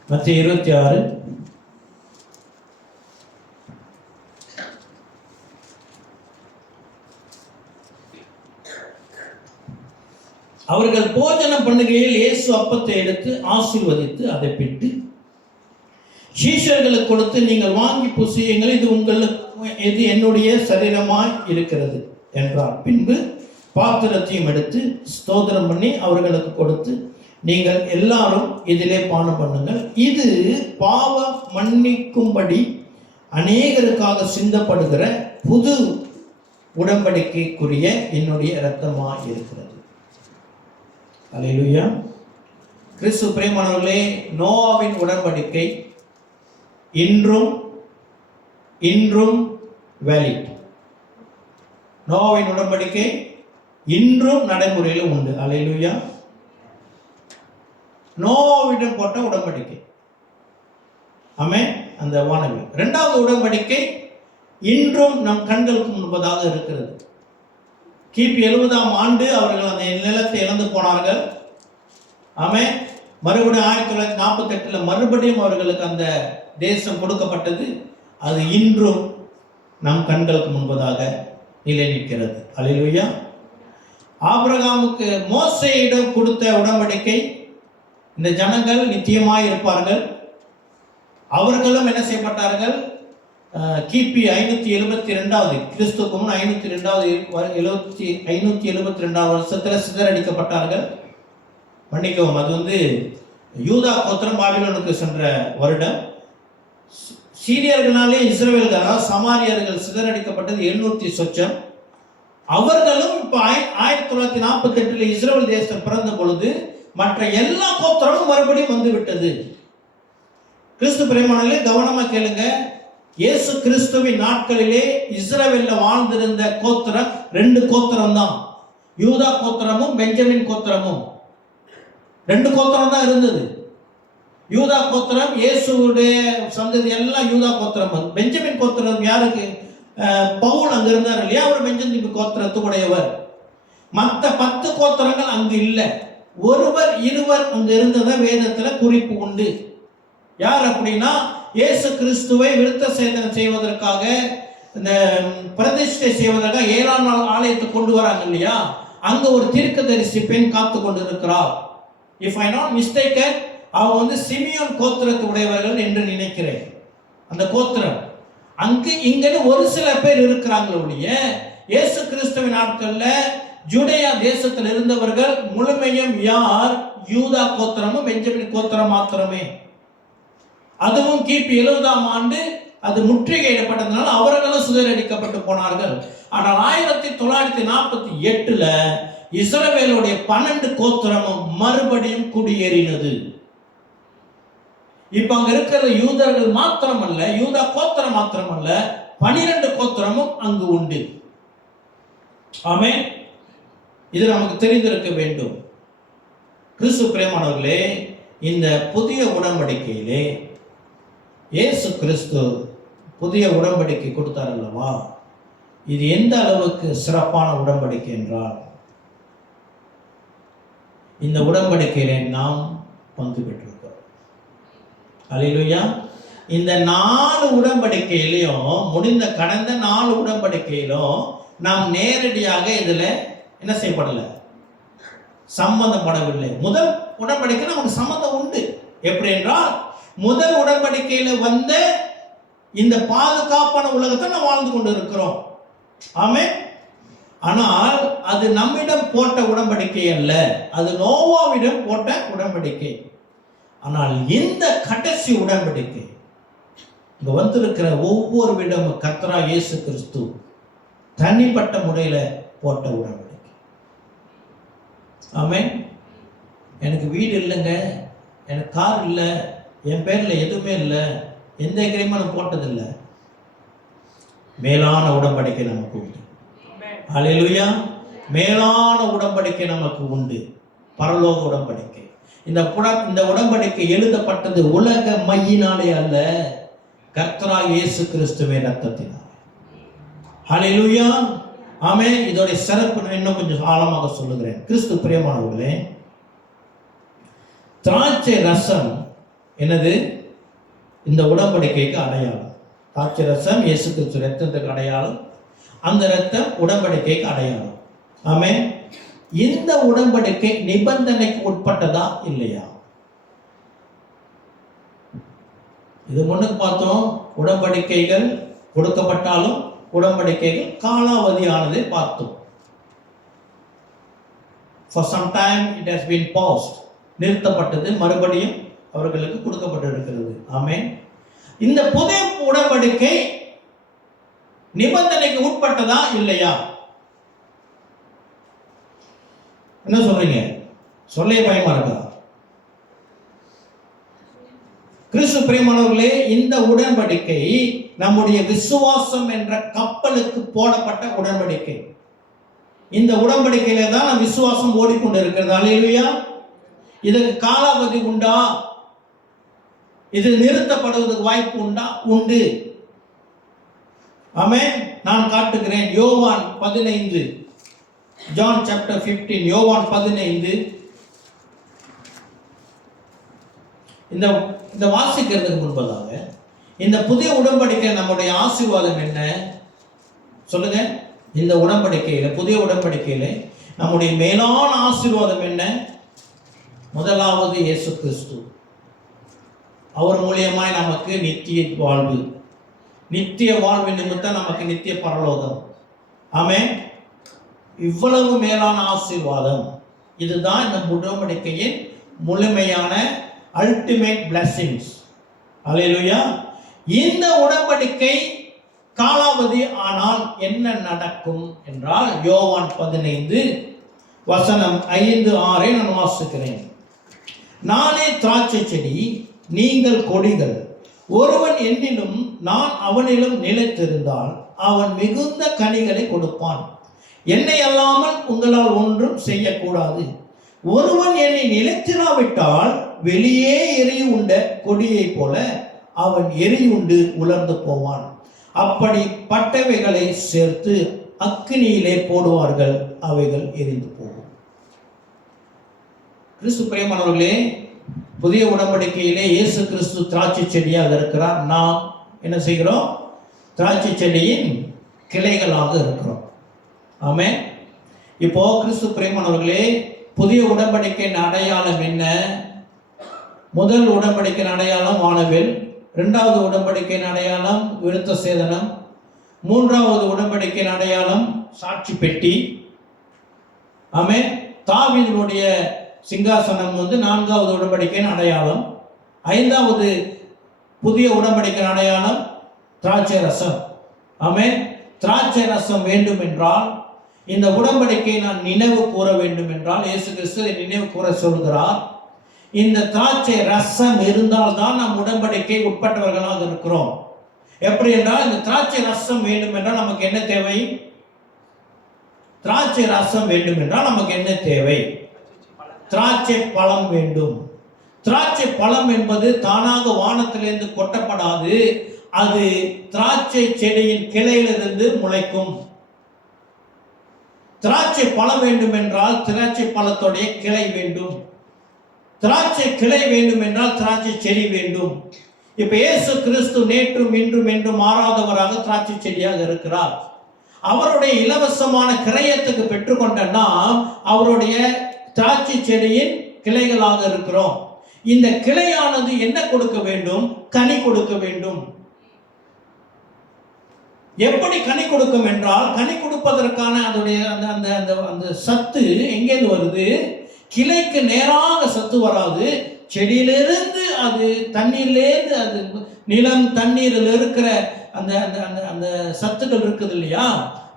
மத்திய 26 அவர்கள் போஜனம் பண்ணுகையில் இயேசு அப்பத்தை எடுத்து ஆசீர்வதித்து அதை பிட்டு சீஷர்களுக்கு கொடுத்து, நீங்கள் வாங்கி புசியுங்கள், இது என்னுடைய சரீரமாய் இருக்கிறது என்றார். பின்பு பாத்திரத்தையும் எடுத்து ஸ்தோத்திரம் பண்ணி அவர்களுக்கு கொடுத்து, நீங்கள் எல்லாரும் இதிலே பானம் பண்ணுங்கள், இது பாவம் மன்னிக்கும்படி அநேகருக்காக சிந்தப்படுகிற புது உடன்படிக்கைக்குரிய என்னுடைய இரத்தமாய் இருக்கிறது. அல்லேலூயா. கிறிஸ்து பிரியமானவர்களே, நோவாவின் உடன்படிக்கை இன்றும் வேலிட். நோவாவின் உடன்படிக்கை இன்றும் நடைமுறையில் உண்டு. அல்லேலூயா. நோவாவிடம் போட்ட உடன்படிக்கை, ஆமென், அந்த வானவில். 2வது உடன்படிக்கை இன்றும் நம் கண்களுக்கு முன்பதாக இருக்கிறது. கிபி 70ஆம் ஆண்டு அவர்கள் அந்த நிலத்தை இழந்து போனார்கள். ஆமென். மறுபடியும் 1948 மறுபடியும் அவர்களுக்கு அந்த தேசம் கொடுக்கப்பட்டது. அது இன்றும் நம் கண்களுக்கு முன்பதாக நிலை நிற்கிறது. அல்லேலூயா. ஆபிரகாமுக்கு மோசேயிடம் கொடுத்த உடன்படிக்கை, இந்த ஜனங்கள் நித்தியமாய் இருப்பார்கள். அவர்களும் என்ன செய்யப்பட்டார்கள், கிபி 572 கிறிஸ்துக்கு முன் 572 வருஷத்தில் சிதறடிக்கப்பட்டார்கள். மன்னிக்கவும், அது யூதா கோத்திரம் பாபிலோனுக்கு சென்ற வருடம். சீரியர்களாலே இஸ்ரவேல்கள், அதாவது சமாரியர்கள் சிதறடிக்கப்பட்டது 700 சொச்சம். அவர்களும் இப்போ 1948 இஸ்ரேல் தேசம் பிறந்த பொழுது மற்ற எல்லா கோத்திரமும் மறுபடியும் வந்து விட்டது. கிறிஸ்து பிரியமானவர்களே, கவனமா கேளுங்க. இயேசு கிறிஸ்துவின் நாட்களிலே இஸ்ரவேல்ல வாழ்ந்திருந்த கோத்திரம் 2 கோத்திரம் தான். யூதா கோத்திரமும் பெஞ்சமின் கோத்திரமும் 2 கோத்திரம் தான் இருந்தது. யூதா கோத்திரம் இயேசுடைய சந்ததி எல்லாம் யூதா கோத்திரம். பெஞ்சமின் கோத்திரம் யாருக்கு? பவுல் அங்க இருந்தார் இல்லையா, அவர் பெஞ்சமின் கோத்திரத்துக்குடையவர். மற்ற 10 கோத்திரங்கள் அங்கு இல்லை. ஒருவர் இருவர் அங்கு இருந்தத வேதத்துல குறிப்பு உண்டு. யார் அப்படின்னா, இயேசு கிறிஸ்துவை விருத்த சேதனம் செய்வதற்காக, இந்த பிரதிஷ்டை செய்வதற்காக 7ஆம் நாள் ஆலயத்தை கொண்டு வராங்க இல்லையா, அங்க ஒரு தீர்க்கதரிசி பெண் காத்து கொண்டு இருக்கிறார். இஃப் ஐ நாட் மிஸ்டேக்கன், அவங்க சிமியோன் கோத்திரத்து உடையவர்கள் என்று நினைக்கிறேன். அந்த கோத்திரம் அங்கு இங்க ஒரு சில பேர் இருக்கிறாங்க ஒழிய, இயேசு கிறிஸ்துவின் நாட்கள்ல ஜூடேயா தேசத்தில் இருந்தவர்கள் முழுமையும் யார்? யூதா கோத்திரமும் பெஞ்சமின் கோத்திரம் மாத்திரமே. அதுவும் கிபி 70ஆம் ஆண்டு அது முற்றுகையிடப்பட்டதுனால அவர்களும் சிதறடிக்கப்பட்டு போனார்கள். ஆனால் 1948 இஸ்ரவேலுடைய 12 கோத்திரமும் மறுபடியும் குடியேறினது. இப்ப அங்க இருக்கிற யூதர்கள் மாத்திரமல்ல, யூதா கோத்திரம் மாத்திரமல்ல, 12 கோத்திரமும் அங்கு உண்டு. ஆமென். இது நமக்கு தெரிந்திருக்க வேண்டும். கிறிஸ்து பிரியமானவர்களே, இந்த புதிய உடன்படிக்கையிலே இயேசு கிறிஸ்து புதிய உடன்படிக்கை கொடுத்தார் அல்லவா, இது எந்த அளவுக்கு சிறப்பான உடன்படிக்கை என்றால், இந்த உடன்படிக்கையிலே நாம் பங்கு பெற்றிருக்கிறோம். அல்லேலூயா. இந்த 4 உடன்படிக்கையிலையும், முடிந்த கடந்த 4 உடன்படிக்கையிலும் நாம் நேரடியாக இதுல என்ன செய்யப்படல, சம்பந்தப்படவில்லை. முதல் உடன்படிக்கை நமக்கு சம்பந்தம் உண்டு. எப்படி என்றால், முதல் உடன்படிக்கையில வந்த இந்த பாதுகாப்பான உலகத்தை நாம் வாழ்ந்து கொண்டு இருக்கிறோம். ஆமென். ஆனால் அது நம்மிடம் போட்ட உடன்படிக்கை அல்ல, அது நோவாவிடம் போட்ட உடன்படிக்கை. ஆனால் இந்த கடைசி உடன்படிக்கை, இங்க வந்திருக்கிற ஒவ்வொரு விடமும் கர்த்தராகிய இயேசு கிறிஸ்து தனிப்பட்ட முறையில போட்ட உடன்படிக்கை. ஆமென். எனக்கு வீடு இல்லைங்க, எனக்கு கார் இல்லை, என் பேர்ல எதுவுமே இல்லை, எந்த எக்ரிமெண்ட் போட்டதில்லை. மேலான உடன்படிக்கை நமக்கு உண்டு. அல்லேலூயா. மேலான உடன்படிக்கை நமக்கு உண்டு, பரலோக உடன்படிக்கை. இந்த உடன்படிக்கை எழுதப்பட்டது உலக மையினாலே அல்ல, கர்த்தராகிய இயேசு கிறிஸ்துவின் ரத்தத்தினாலே. அல்லேலூயா. ஆமென். இதோட சிறப்பு இன்னும் கொஞ்சம் ஆழமாக சொல்லுகிறேன். கிறிஸ்து பிரியமானவர்களே, திராட்சை ரசம் என்னது? இந்த உடன்படிக்கைக்கு அடையாளம். திராட்சை ரசம் இயேசு கிறிஸ்து ரத்தத்துக்கு அடையாளம், அந்த ரத்தம் உடன்படிக்கைக்கு அடையாளம். ஆமென். இந்த உடன்படிக்கை நிபந்தனைக்கு உட்பட்டதா இல்லையா? இது முன்னுக்கு பார்த்தோம், உடன்படிக்கைகள் கொடுக்கப்பட்டாலும் உடன்படிக்கைகள் காலாவதியானதை பார்த்தோம். For some time it has been paused, நிறுத்தப்பட்டது, மறுபடியும் அவர்களுக்கு கொடுக்கப்பட்டிருக்கிறது. ஆமென். இந்த புதிய உடன்படிக்கை நிபந்தனைக்கு உட்பட்டதா இல்லையா? என்ன சொல்றீங்க? சொல்லே பயமா இருக்கா? கிறிஸ்து பிரியமானவர்களே, இந்த உடன்படிக்கை நம்முடைய விசுவாசம் என்ற கப்பலுக்கு போடப்பட்ட உடன்படிக்கை. இந்த உடன்படிக்கையில தான் நம் விசுவாசம் ஓடிக்கொண்டிருக்கிறது. அல்லேலூயா. இதற்கு காலாவதி உண்டா? இது நிறுத்தப்படுவதற்கு வாய்ப்பு உண்டா? உண்டு. ஆமென். நான் காட்டுகிறேன். யோவான் 15, John chapter 15, யோவான் 15. இந்த வாசிக்கிறதுக்கு முன்பதாக இந்த புதிய உடன்படிக்கை நம்முடைய ஆசீர்வாதம் என்ன சொல்லுங்க? இந்த உடன்படிக்கையில, புதிய உடன்படிக்கையில நம்முடைய மேலான ஆசீர்வாதம் என்ன? முதலாவது இயேசு கிறிஸ்து. அவர் மூலியமாய் நமக்கு நித்திய வாழ்வு, நித்திய வாழ்வு நிமித்தம் நமக்கு நித்திய பரலோகம். ஆமென். இவ்வளவு மேலான ஆசீர்வாதம். இதுதான் இந்த உடன்படிக்கையின் முழுமையான அல்டிமேட் பிளெஸிங்ஸ். அல்லேலூயா. இந்த உடன்படிக்கை காலாவதி ஆனால் என்ன நடக்கும் என்றால் யோவான் 15 வசனம் 5-6 நான் வாசிக்கிறேன். நானே திராட்சை செடி, நீங்கள் கொடிகள். ஒருவன் என்னிலும் நான் அவனிலும் நிலைத்திருந்தால் அவன் மிகுந்த கனிகளை கொடுப்பான். என்னை அல்லாமல் உங்களால் ஒன்றும் செய்யக்கூடாது. ஒருவன் என்னை நிலைத்திராவிட்டால் வெளியே எரியுண்ட கொடியை போல அவன் எரியுண்டு உலர்ந்து போவான். அப்படிப்பட்டவைகளை சேர்த்து அக்கினியிலே போடுவார்கள், அவைகள் எரிந்து போகும். கிறிஸ்து பிரியமானவர்களே, புதிய உடன்படிக்கையிலே இயேசு கிறிஸ்து திராட்சை செடியாக இருக்கிறார். நாம் என்ன செய்கிறோம்? திராட்சை செடியின் கிளைகளாக இருக்கிறோம். ஆமென். இப்போ கிறிஸ்து பிரியமானவர்களே, புதிய உடன்படிக்கையின் அடையாளம் என்ன? முதல் உடன்படிக்கையின் அடையாளம் வானவில், இரண்டாவது உடன்படிக்கையின் அடையாளம் விருத்த சேதனம், மூன்றாவது உடன்படிக்கையின் அடையாளம் சாட்சி பெட்டி. ஆமென். தாவீதுடைய சிங்காசனம் நான்காவது உடன்படிக்கையின் அடையாளம். ஐந்தாவது புதிய உடன்படிக்கையின் அடையாளம் திராட்சை ரசம். ஆமென். திராட்சை ரசம் வேண்டும் என்றால், இந்த உடன்படிக்கையை நான் நினைவு கூற வேண்டும் என்றால், இயேசு கிறிஸ்து நினைவு கூற சொல்கிறார். இந்த திராட்சை ரசம் இருந்தால்தான் நாம் உடன்படிக்கை உட்பட்டவர்களாக இருக்கிறோம். எப்படி என்றால், இந்த திராட்சை ரசம் வேண்டும் என்றால் நமக்கு என்ன தேவை? திராட்சை ரசம் வேண்டும் என்றால் நமக்கு என்ன தேவை? திராட்சை பழம் வேண்டும். திராட்சை பழம் என்பது தானாக வானத்திலிருந்து கொட்டப்படாது. அது திராட்சை செடியின் கிளையிலிருந்து முளைக்கும். திராட்சை பழம் வேண்டும் என்றால் திராட்சை பழத்துடைய கிளை வேண்டும். திராட்சை கிளை வேண்டும் என்றால் திராட்சை செடி வேண்டும். இப்ப இயேசு கிறிஸ்து நேற்றும் இன்றும் என்றும் மாறாதவராக திராட்சை செடியாக இருக்கிறார். அவருடைய இலவசமான கிரயத்துக்கு பெற்றுக்கொண்ட நாம் அவருடைய திராட்சை செடியின் கிளைகளாக இருக்கிறோம். இந்த கிளையானது என்ன கொடுக்க வேண்டும்? கனி கொடுக்க வேண்டும். எப்படி கனி கொடுக்கும் என்றால், கனி கொடுப்பதற்கான அதோடைய அந்த சத்து எங்கேருந்து வருது? கிளைக்கு நேராக சத்து வராது. செடியிலிருந்து அது தண்ணீர்லேருந்து, அது நிலம் தண்ணீரில் இருக்கிற அந்த அந்த அந்த சத்துக்கள் இருக்குது இல்லையா,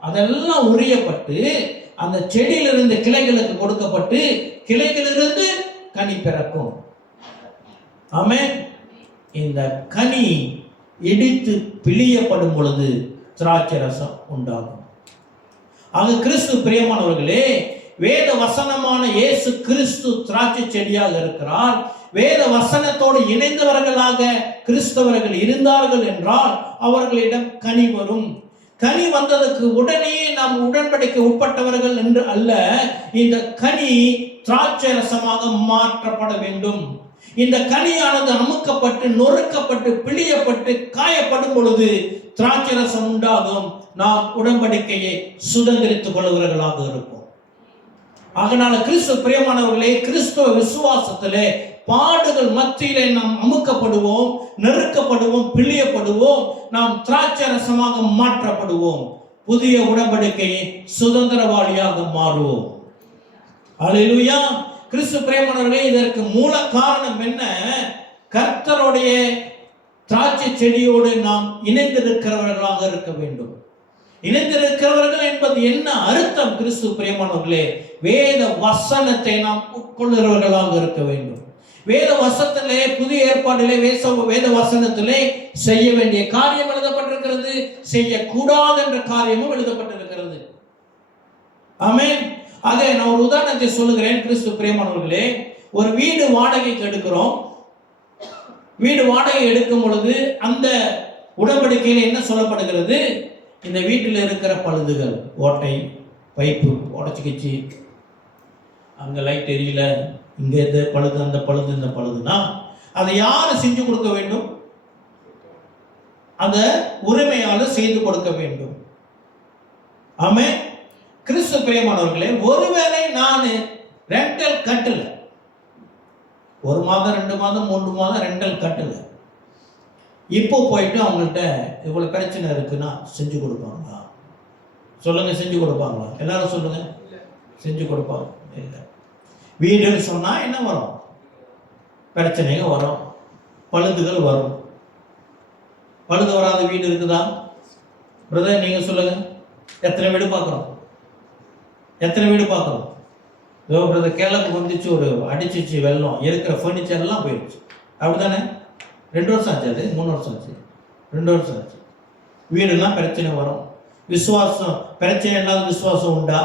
அதெல்லாம் உரியப்பட்டு அந்த செடியிலிருந்து கிளைகளுக்கு கொடுக்கப்பட்டு கிளைகளிலிருந்து கனி பிறக்கும். ஆமென். இந்த கனி இடித்து பிழியப்படும் பொழுது திராட்சை ரசம் உண்டாகும். ஆக கிறிஸ்து பிரியமானவர்களே, வேத வசனமான இயேசு கிறிஸ்து திராட்சை செடியாக இருக்கிறார். வேத வசனத்தோடு இணைந்தவர்களாக கிறிஸ்தவர்கள் இருந்தார்கள் என்றால் அவர்களிடம் கனி வரும். கனி வந்ததுக்கு உடனே நாம் உடன்படிக்கை உட்பட்டவர்கள் என்று அல்ல. இந்த கனி திராட்சை ரசமாக மாற்றப்பட வேண்டும். இந்த கனியானது அமுக்கப்பட்டு நொறுக்கப்பட்டு பிழியப்பட்டு காயப்படும் பொழுது திராட்சை ரசம் உண்டாகும். நாம் உடன்படிக்கையை சுதந்திரித்துக் கொள்கிறவர்களாக இருப்போம். அதனால கிறிஸ்து பிரியமானவர்களே, கிறிஸ்துவ விசுவாசத்திலே பாடுகள் மத்தியிலே நாம் அமுக்கப்படுவோம், நெருக்கப்படுவோம், பிழியப்படுவோம். நாம் திராட்சை ரசமாக மாற்றப்படுவோம். புதிய உடன்படிக்கையை சுதந்திரவாளியாக மாறுவோம். அல்லேலூயா. கிறிஸ்து பிரியமானவர்களே, இதற்கு மூல காரணம் என்ன? கர்த்தருடைய திராட்சை செடியோடு நாம் இணைந்திருக்கிறவர்களாக இருக்க வேண்டும். இணைந்திருக்கிறவர்கள் என்பது என்ன அர்த்தம்? கிறிஸ்து பிரியமானவர்களே, வேத வசனத்தை நாம் உட்கொள்கிறவர்களாக இருக்க வேண்டும். வேத வசனத்திலே, புதிய ஏற்பாட்டிலே வேத வசனத்திலே செய்ய வேண்டிய காரியம் எழுதப்பட்டிருக்கிறது, செய்யக்கூடாது என்ற காரியமும் எழுதப்பட்டிருக்கிறது. ஆமென். அதை நான் ஒரு உதாரணத்தை சொல்லுகிறேன். கிறிஸ்து பிரியமானவர்களே, ஒரு வீடு வாடகைக்கு எடுக்கிறோம். வீடு வாடகை எடுக்கும் பொழுது அந்த உடன்படிக்கையில் என்ன சொல்லப்படுகிறது? இந்த வீட்டில் இருக்கிற பழுதுகள், ஓட்டை, பைப்பு உடச்சிக்கிச்சு, அங்கே லைட் எரியல, இங்கே இந்த பழுது, அந்த பழுது, இந்த பழுதுனா அதை யாரு செஞ்சு கொடுக்க வேண்டும்? அந்த உரிமையாளர் செய்து கொடுக்க வேண்டும். ஆமென். கிறிஸ்து பிரியமானவர்களே, ஒருவேளை நான் ரெண்டல் கட்டல, 1 மாதம் 2 மாதம் 3 மாதம் ரெண்டல் கட்டல, இப்போ போயிட்டு அவங்கள்ட்ட இவ்வளவு பிரச்சனை இருக்குன்னா செஞ்சு கொடுப்பாங்களா? சொல்லுங்க, செஞ்சு கொடுப்பாங்களா? எல்லாரும் சொல்லுங்க, செஞ்சு கொடுப்பாங்க? இல்லை. வீடுன்னு சொன்னா என்ன வரும்? பிரச்சனைகள் வரும், பழுதுகள் வரும். பழுது வராத வீடு இருக்குதா? பிரதர் நீங்க சொல்லுங்க, எத்தனை வீடு பார்க்குறோம்? எத்தனை வீடு பார்க்குறோம்? ஏதோ பிரதர் கிழக்கு வந்துச்சு, ஒரு அடிச்சிச்சு வெள்ளம், இருக்கிற ஃபர்னிச்சர் எல்லாம் போயிடுச்சு. அப்படித்தானே? 2 வருஷம் ஆச்சு, அது 3 வருஷம் ஆச்சு, 2 வருஷம் ஆச்சு. வீடுலாம் பிரச்சனை வரும். விசுவாசம் பிரச்சனை இல்லாத விசுவாசம் உண்டா?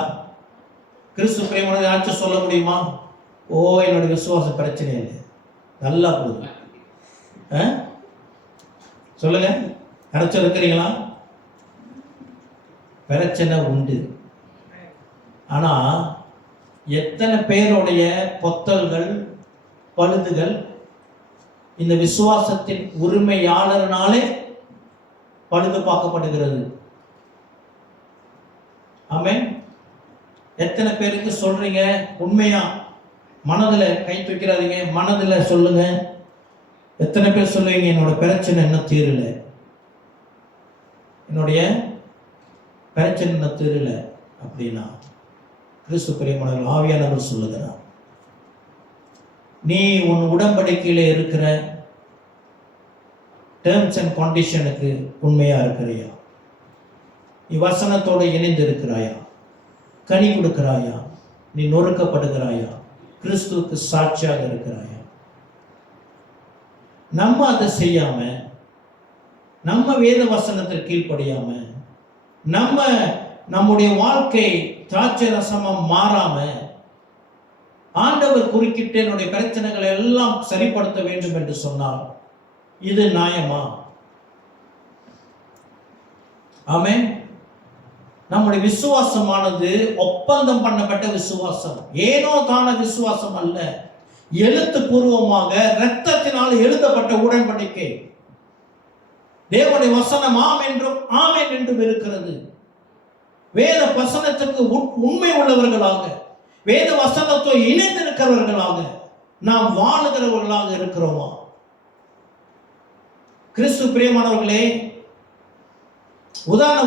கிறிஸ்து பிரேமனை யாச்சும் சொல்ல முடியுமா? ஓ என்னோட விசுவாசம் பிரச்சனை இல்லை, நல்லா போகுது. சொல்லுங்க, யாராச்சும் இருக்கிறீங்களா? பிரச்சனை உண்டு. ஆனா எத்தனை பேருடைய பொத்தல்கள் பழுதுகள் இந்த விசுவாசத்தின் உரிமையாளர்னாலே பழுது பார்க்கப்படுகிறது. ஆமென். எத்தனை பேருக்கு சொல்றீங்க? உண்மையா மனதில் கை தூக்கிறாதீங்க, மனதில் சொல்லுங்க. எத்தனை பேர் சொல்லுவீங்க என்னோட பிரச்சனை இன்னும் தீரல, என்னுடைய பிரச்சனை இன்னும் தீரல அப்படின்னா கிறிஸ்து பிரியமானவர்கள் ஆவியானவர் சொல்லுகிறார், நீ உன் உடன்படிக்கையில இருக்கிற டேர்ம்ஸ் அண்ட் கண்டிஷனுக்கு உண்மையா இருக்கிறியா? நீ வசனத்தோடு இணைந்து இருக்கிறாயா? கனி கொடுக்கிறாயா? நீ நொறுக்கப்படுகிறாயா? கிறிஸ்துவுக்கு சாட்சியாக இருக்கிறாயா? நம்ம அதை செய்யாம, நம்ம வேத வசனத்திற்கு கீழ்ப்படியாம, நம்முடைய வாழ்க்கை திராட்சை ரசமா மாறாம, ஆண்டவர் குறுக்கிட்டு என்னுடைய பிரச்சனைகளை எல்லாம் சரிப்படுத்த வேண்டும் என்று சொன்னால் இது நியாயமா? ஆமென். நம்முடைய விசுவாசமானது ஒப்பந்தம் பண்ணப்பட்ட விசுவாசம், ஏனோ தான விசுவாசம் அல்ல. எழுத்து பூர்வமாக இரத்தத்தினால் எழுதப்பட்ட உடன்படிக்கை. தேவனுடைய வசனம் ஆம் என்றும் ஆமென் என்றும் இருக்கிறது. வேத வசனத்துக்கு உண்மை உள்ளவர்களாக, வேத வசனத்தோடு இணைந்திருக்கிறவர்களாக நாம் வாழுகிறவர்களாக இருக்கிறோமா? கிறிஸ்து பிரியமானவர்களே,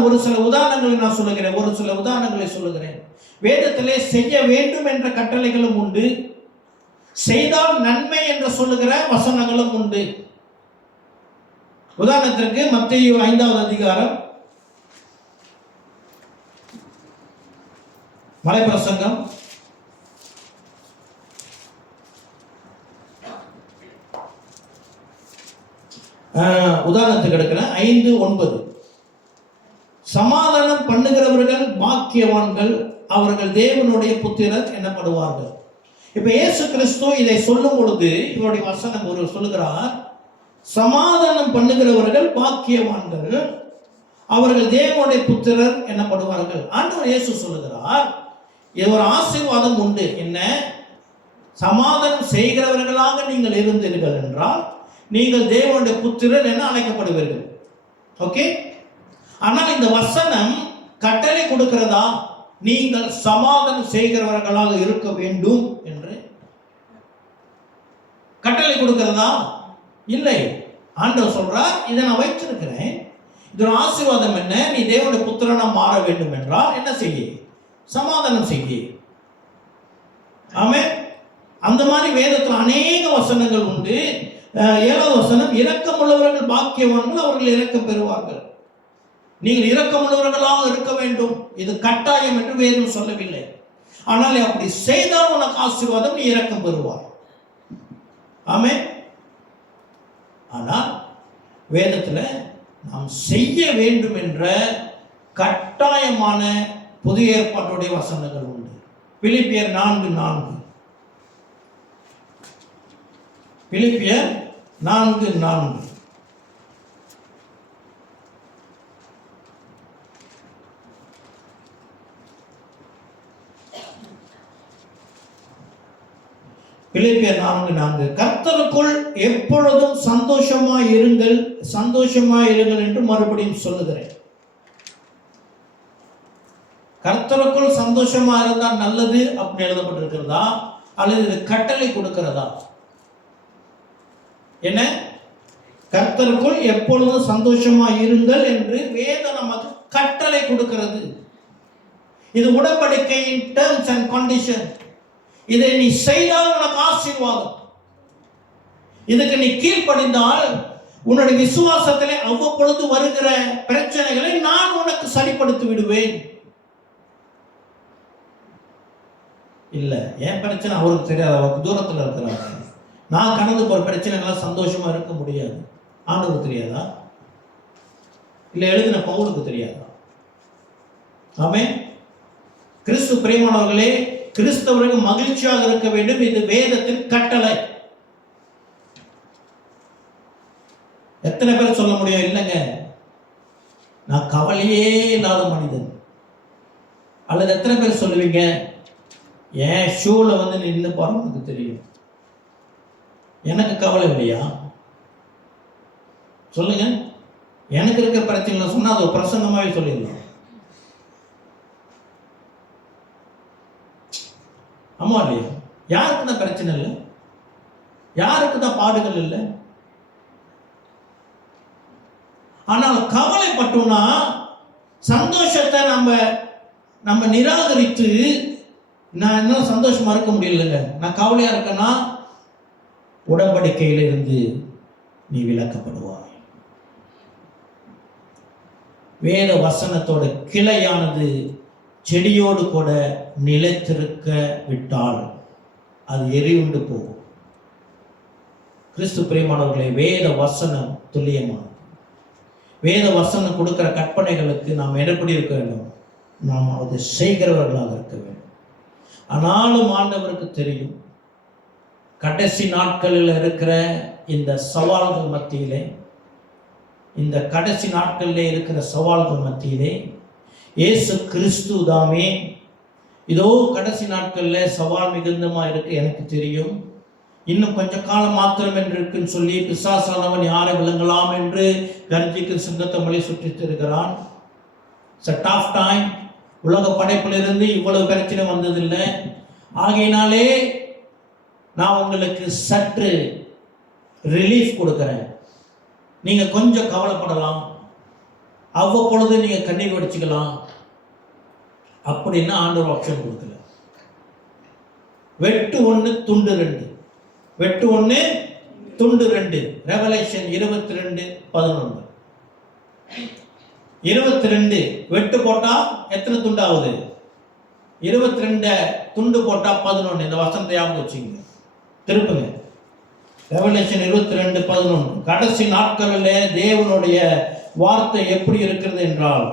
ஒரு சில உதாரணங்களை நான் சொல்லுகிறேன், ஒரு சில உதாரணங்களை சொல்லுகிறேன். வேதத்திலே செய்ய வேண்டும் என்ற கட்டளைகளும் உண்டு, செய்தால் நன்மை என்று சொல்லுகிற வசனங்களும் உண்டு. உதாரணத்திற்கு மத்தேயு 5வது அதிகாரம் மலைப்பிரசங்கம் உதாரணத்துக்கு எடுக்கிறேன். 5:9, சமாதானம் பண்ணுகிறவர்கள் பாக்கியவான்கள், அவர்கள் தேவனுடைய புத்திரர் எனப்படுவார்கள். இப்ப இயேசு கிறிஸ்து இதை சொல்லும் பொழுது இவருடைய வசனம் ஒரு சொல்லுகிறார், சமாதானம் பண்ணுகிறவர்கள் பாக்கியவான்கள், அவர்கள் தேவனுடைய புத்திரர் எனப்படுவார்கள். ஆண்டவர் இயேசு சொல்லுகிறார், இது ஒரு ஆசீர்வாதம் உண்டு. என்ன? சமாதானம் செய்கிறவர்களாக நீங்கள் இருந்தீர்கள் என்றால் நீங்கள் தேவனுடைய புத்திரர் என அழைக்கப்படுவீர்கள். ஓகே. ஆனால் இந்த வசனம் கட்டளை கொடுக்கிறதா, நீங்கள் சமாதானம் செய்கிறவர்களாக இருக்க வேண்டும் என்று கட்டளை கொடுக்கிறதா? இல்லை. ஆண்டவர் சொல்றார், இதை நான் வைத்திருக்கிறேன், இதோட ஆசீர்வாதம் என்ன? நீ தேவனுடைய புத்திரனா மாற வேண்டும் என்றால் என்ன செய்ய? சமாதானம் செய்ய. ஆமென். அந்த மாதிரி வேதத்தில் அநேக வசனங்கள் உண்டு. 7வது வசனம், இரக்கம் உள்ளவர்கள் பாக்கியவான்கள், அவர்கள் இரக்கம் பெறுவார்கள். நீங்கள் இரக்கமுள்ளவர்களாக இருக்க வேண்டும், இது கட்டாயம் என்று வேதம் சொல்லவில்லை. ஆனால் அப்படி செய்தால் உனக்கு ஆசீர்வாதம், நீ இரக்கம் பெறுவாய். ஆமென். ஆனால் வேதத்தில் நாம் செய்ய வேண்டும் என்ற கட்டாயமான புதிய ஏற்பாட்டுடைய வசனங்கள் உண்டு. பிலிப்பியர் 4:4, பிலிப்பியர் 4:4, பிலிப்பியர் 4:4, கர்த்தருக்குள் எப்பொழுதும் சந்தோஷமாய் இருங்கள் என்று மறுபடியும் சொல்லுகிறேன். கர்த்தருக்குள் சந்தோஷமா இருந்தால் நல்லது அப்படின்னு எழுதப்பட்டிருக்கிறதா, அல்லது இது கட்டளை கொடுக்கிறதா? என்ன? கர்த்தருக்குள் எப்பொழுதும் சந்தோஷமா இருங்கள் என்று வேதம் நமக்கு கட்டளை கொடுக்கிறது. இது உடன்படிக்கையின் டேர்ம்ஸ் அண்ட் கண்டிஷன். இதை நீ செய்தால் உனக்கு ஆசீர்வாதம். இதுக்கு நீ கீழ்ப்படிந்தால் உன்னுடைய விசுவாசத்திலே அவ்வப்பொழுது வருகிற பிரச்சனைகளை நான் உனக்கு சரிப்படுத்தி விடுவேன். இல்ல, என் பிரச்சனை அவருக்கு தெரியாது, அவருக்கு தூரத்தில் இருக்கிறாங்க. நான் கடந்து போற பிரச்சனைகள்லாம் சந்தோஷமா இருக்க முடியாது. ஆண்டவருக்கு தெரியாதா? இல்ல எழுதின பவுலுக்கு தெரியாதா? ஆமென். கிறிஸ்து பிரியமானவர்களே, கிறிஸ்தவர்கள் மகிழ்ச்சியாக இருக்க வேண்டும். இது வேதத்தின் கட்டளை. எத்தனை பேர் சொல்ல முடியும், இல்லைங்க நான் கவலையே இல்லாத மனிதன்? அல்லது எத்தனை பேர் சொல்லுவீங்க, என் ஷூல வந்து நின்று பாருங்க தெரியும், எனக்கு கவலை இல்லையா? சொல்லுங்க. எனக்கு இருக்கிற பிரச்சனை சொன்னா அது ஒரு பிரசங்கமாவே சொல்லிடலாம். ஆமா இல்லையா? யாருக்கு தான் பிரச்சனை இல்லை? யாருக்கு தான் பாடுகள் இல்லை? ஆனால் கவலைப்பட்டோம்னா சந்தோஷத்தை நம்ம நிராகரித்து நான் இன்னும் சந்தோஷமா இருக்க முடியலங்க, நான் கவலையா இருக்கேன்னா உடன்படிக்கையில இருந்து நீ விலக்கப்படுவாய். வேத வசனத்தோட கிளையானது செடியோடு கூட நிலைத்திருக்க விட்டால் அது எரியுண்டு போகும். கிறிஸ்து பிரியமானவர்களே, வேத வசனம் துல்லியமானது. வேத வசனம் கொடுக்கிற கற்பனைகளுக்கு நாம் எப்படி இருக்க வேண்டும்? நாம் அதை செய்கிறவர்களாக இருக்க வேண்டும். ஆனாலும் ஆண்டவருக்கு தெரியும், கடைசி நாட்களில் இருக்கிற இந்த சவால்கள் மத்தியிலே, இந்த கடைசி நாட்களில் இருக்கிற சவால்கள் மத்தியிலே இயேசு கிறிஸ்து தாமே இதோ கடைசி நாட்களில் சவால் மிகுந்தமா இருக்கு, எனக்கு தெரியும், இன்னும் கொஞ்ச காலம் மாத்திரம் என்று இருக்குன்னு சொல்லி பிசாசானவன் யாரை விளங்கலாம் என்று கர்ஜிக்கும் சிங்கத்தை மொழி சுற்றித்து இருக்கிறான். Set of time. உலக படைப்பிலிருந்து இவ்வளவு பிரச்சனை வந்ததில்லை. ஆகையினாலே நான் உங்களுக்கு சற்று ரிலீஃப் கொடுக்கிறேன். நீங்க கொஞ்சம் கவலைப்படலாம், அவ்வப்பொழுது நீங்க கண்ணீர் வடிச்சுக்கலாம் அப்படின்னு ஆண்டவர் ஆப்ஷன் கொடுக்கல. வெட்டு 1 துண்டு 2, வெட்டு 1 துண்டு 2. ரெவலேஷன் 22:11. 22 வெட்டு போட்டா எத்தனை துண்டு ஆகுது? 22 துண்டு போட்டா 11. இந்த வசனத்தை ஞாபகம் வச்சுங்க, திருப்புங்க. ரெவலேஷன் 22:11. கடைசி நாட்களில் தேவனுடைய வார்த்தை எப்படி இருக்கிறது என்றால்,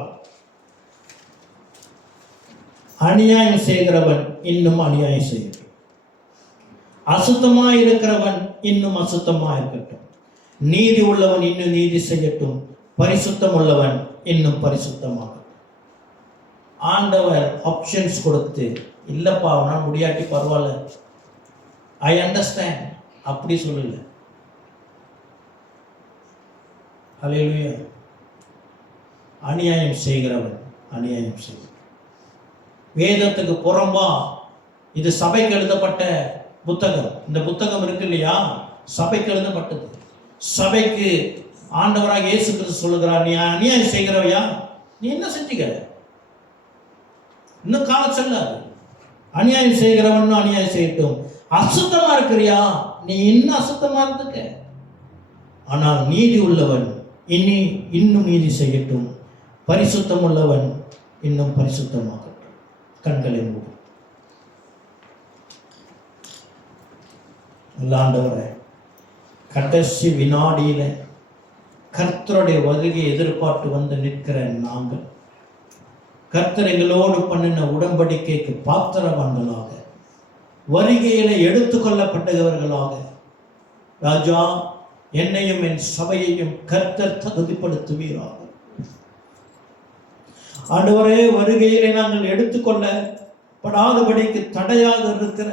அநியாயம் செய்கிறவன் இன்னும் அநியாயம் செய்யட்டும், அசுத்தமாய் இருக்கிறவன் இன்னும் அசுத்தமாய் இருக்கட்டும், நீதி உள்ளவன் இன்னும் நீதி செய்யட்டும், பரிசுத்தம் உள்ளவன் இன்னும் பரிசுத்தமாகட்டும். ஆண்டவர் ஆப்ஷன்ஸ் கொடுத்து, இல்லப்பா அவனால் முடியாட்டி பரவாயில்ல, ஐ அண்டர்ஸ்டாண்ட் அப்படி சொல்லல. ஹல்லேலூயா. அநியாயம் செய்கிறவன் அநியாயம் செய்ய, வேதத்துக்கு புறம்பா இது சபைக்கு எழுதப்பட்ட புத்தகம். இந்த புத்தகம் இருக்கு இல்லையா, சபைக்கு எழுதப்பட்டது. சபைக்கு ஆண்டவராக இயேசு கிறிஸ்து சொல்லுகிறார், நீ அநியாயம் செய்கிறவையா, நீ என்ன செஞ்சுக்க, இன்னும் காலம் செல்லாது. அநியாயம் செய்கிறவன் அநியாயம் செய்யட்டும், அசுத்தமா இருக்கிறியா, நீ இன்னும் அசுத்தமா இருந்துக்க, ஆனால் நீதி உள்ளவன் இன்னும் நீதி செய்யட்டும், பரிசுத்தம் உள்ளவன் இன்னும் பரிசுத்தமாகட்டும். கண்களை மூடு. ஆண்டவரே, கடைசி வினாடியில கர்த்தருடைய வருகையை எதிர்பார்த்து வந்து நிற்கிற நாங்கள், கர்த்தர் எங்களோடு பண்ணின உடன்படிக்கைக்கு பாத்திரவான்களாக, வருகையில எடுத்துக்கொள்ளப்பட்டவர்களாக, ராஜா என்னையும் என் சபையையும் கர்த்தர் தகுதிப்படுத்துவீராக. ஆண்டவரே, வருகையிலே நாங்கள் எடுத்துக்கொள்ளப்படாதபடிக்கு தடையாக இருக்கிற,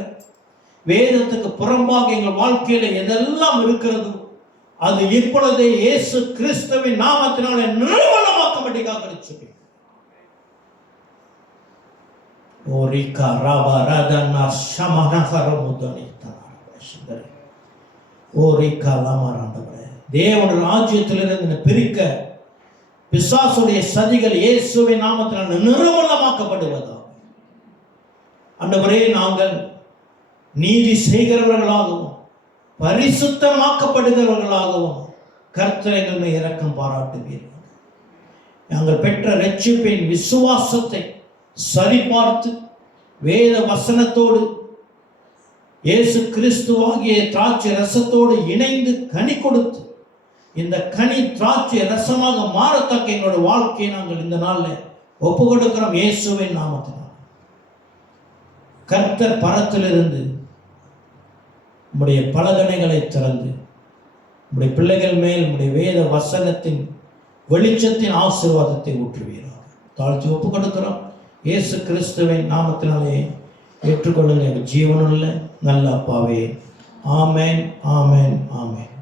வேதத்துக்கு புறம்பாக எங்கள் வாழ்க்கையில எதெல்லாம் இருக்கிறதோ அது இப்பொழுதே இயேசு கிறிஸ்துவின் நாமத்தினாலே நிர்மூலமாக்கும்படியாக சொல்லி, தேவனுடைய ராஜ்யத்திலிருந்து பிரிக்க பிசாசுடைய சதிகள் இயேசுவின் நாமத்தினால் நிர்மூலமாக்கப்படுவதாக. ஆண்டவரே, நாங்கள் நீதி செய்கிறவர்களாகவும் பரிசுத்தமாக்கப்படுகிறவர்களாகவும் கர்த்தர் எங்கள் மேல் இரக்கம் பாராட்டுவீர்கள். நாங்கள் பெற்ற இரட்சிப்பின் விசுவாசத்தை சரிபார்த்து வேத வசனத்தோடு இயேசு கிறிஸ்துவாகிய திராட்சை ரசத்தோடு இணைந்து கனி கொடுத்து இந்த கனி திராட்சை ரசமாக மாறத்தக்க எங்களுடைய வாழ்க்கையை நாங்கள் இந்த நாளில் ஒப்பு கொடுக்கிறோம் இயேசுவின் நாமத்தினால். கர்த்தர் பரத்திலிருந்து உம்முடைய பலகணைகளை திறந்து உம்முடைய பிள்ளைகள் மேல் உம்முடைய வேத வசனத்தின் வெளிச்சத்தின் ஆசீர்வாதத்தை ஊற்றுவீராக. தாழ்த்தி ஒப்பு கொடுக்கிறோம் இயேசு கிறிஸ்துவின் நாமத்தினாலே ஏற்றுக்கொள்ளுங்க. ஜீவனுள்ள நல்ல அப்பாவே. ஆமென், ஆமென், ஆமென்.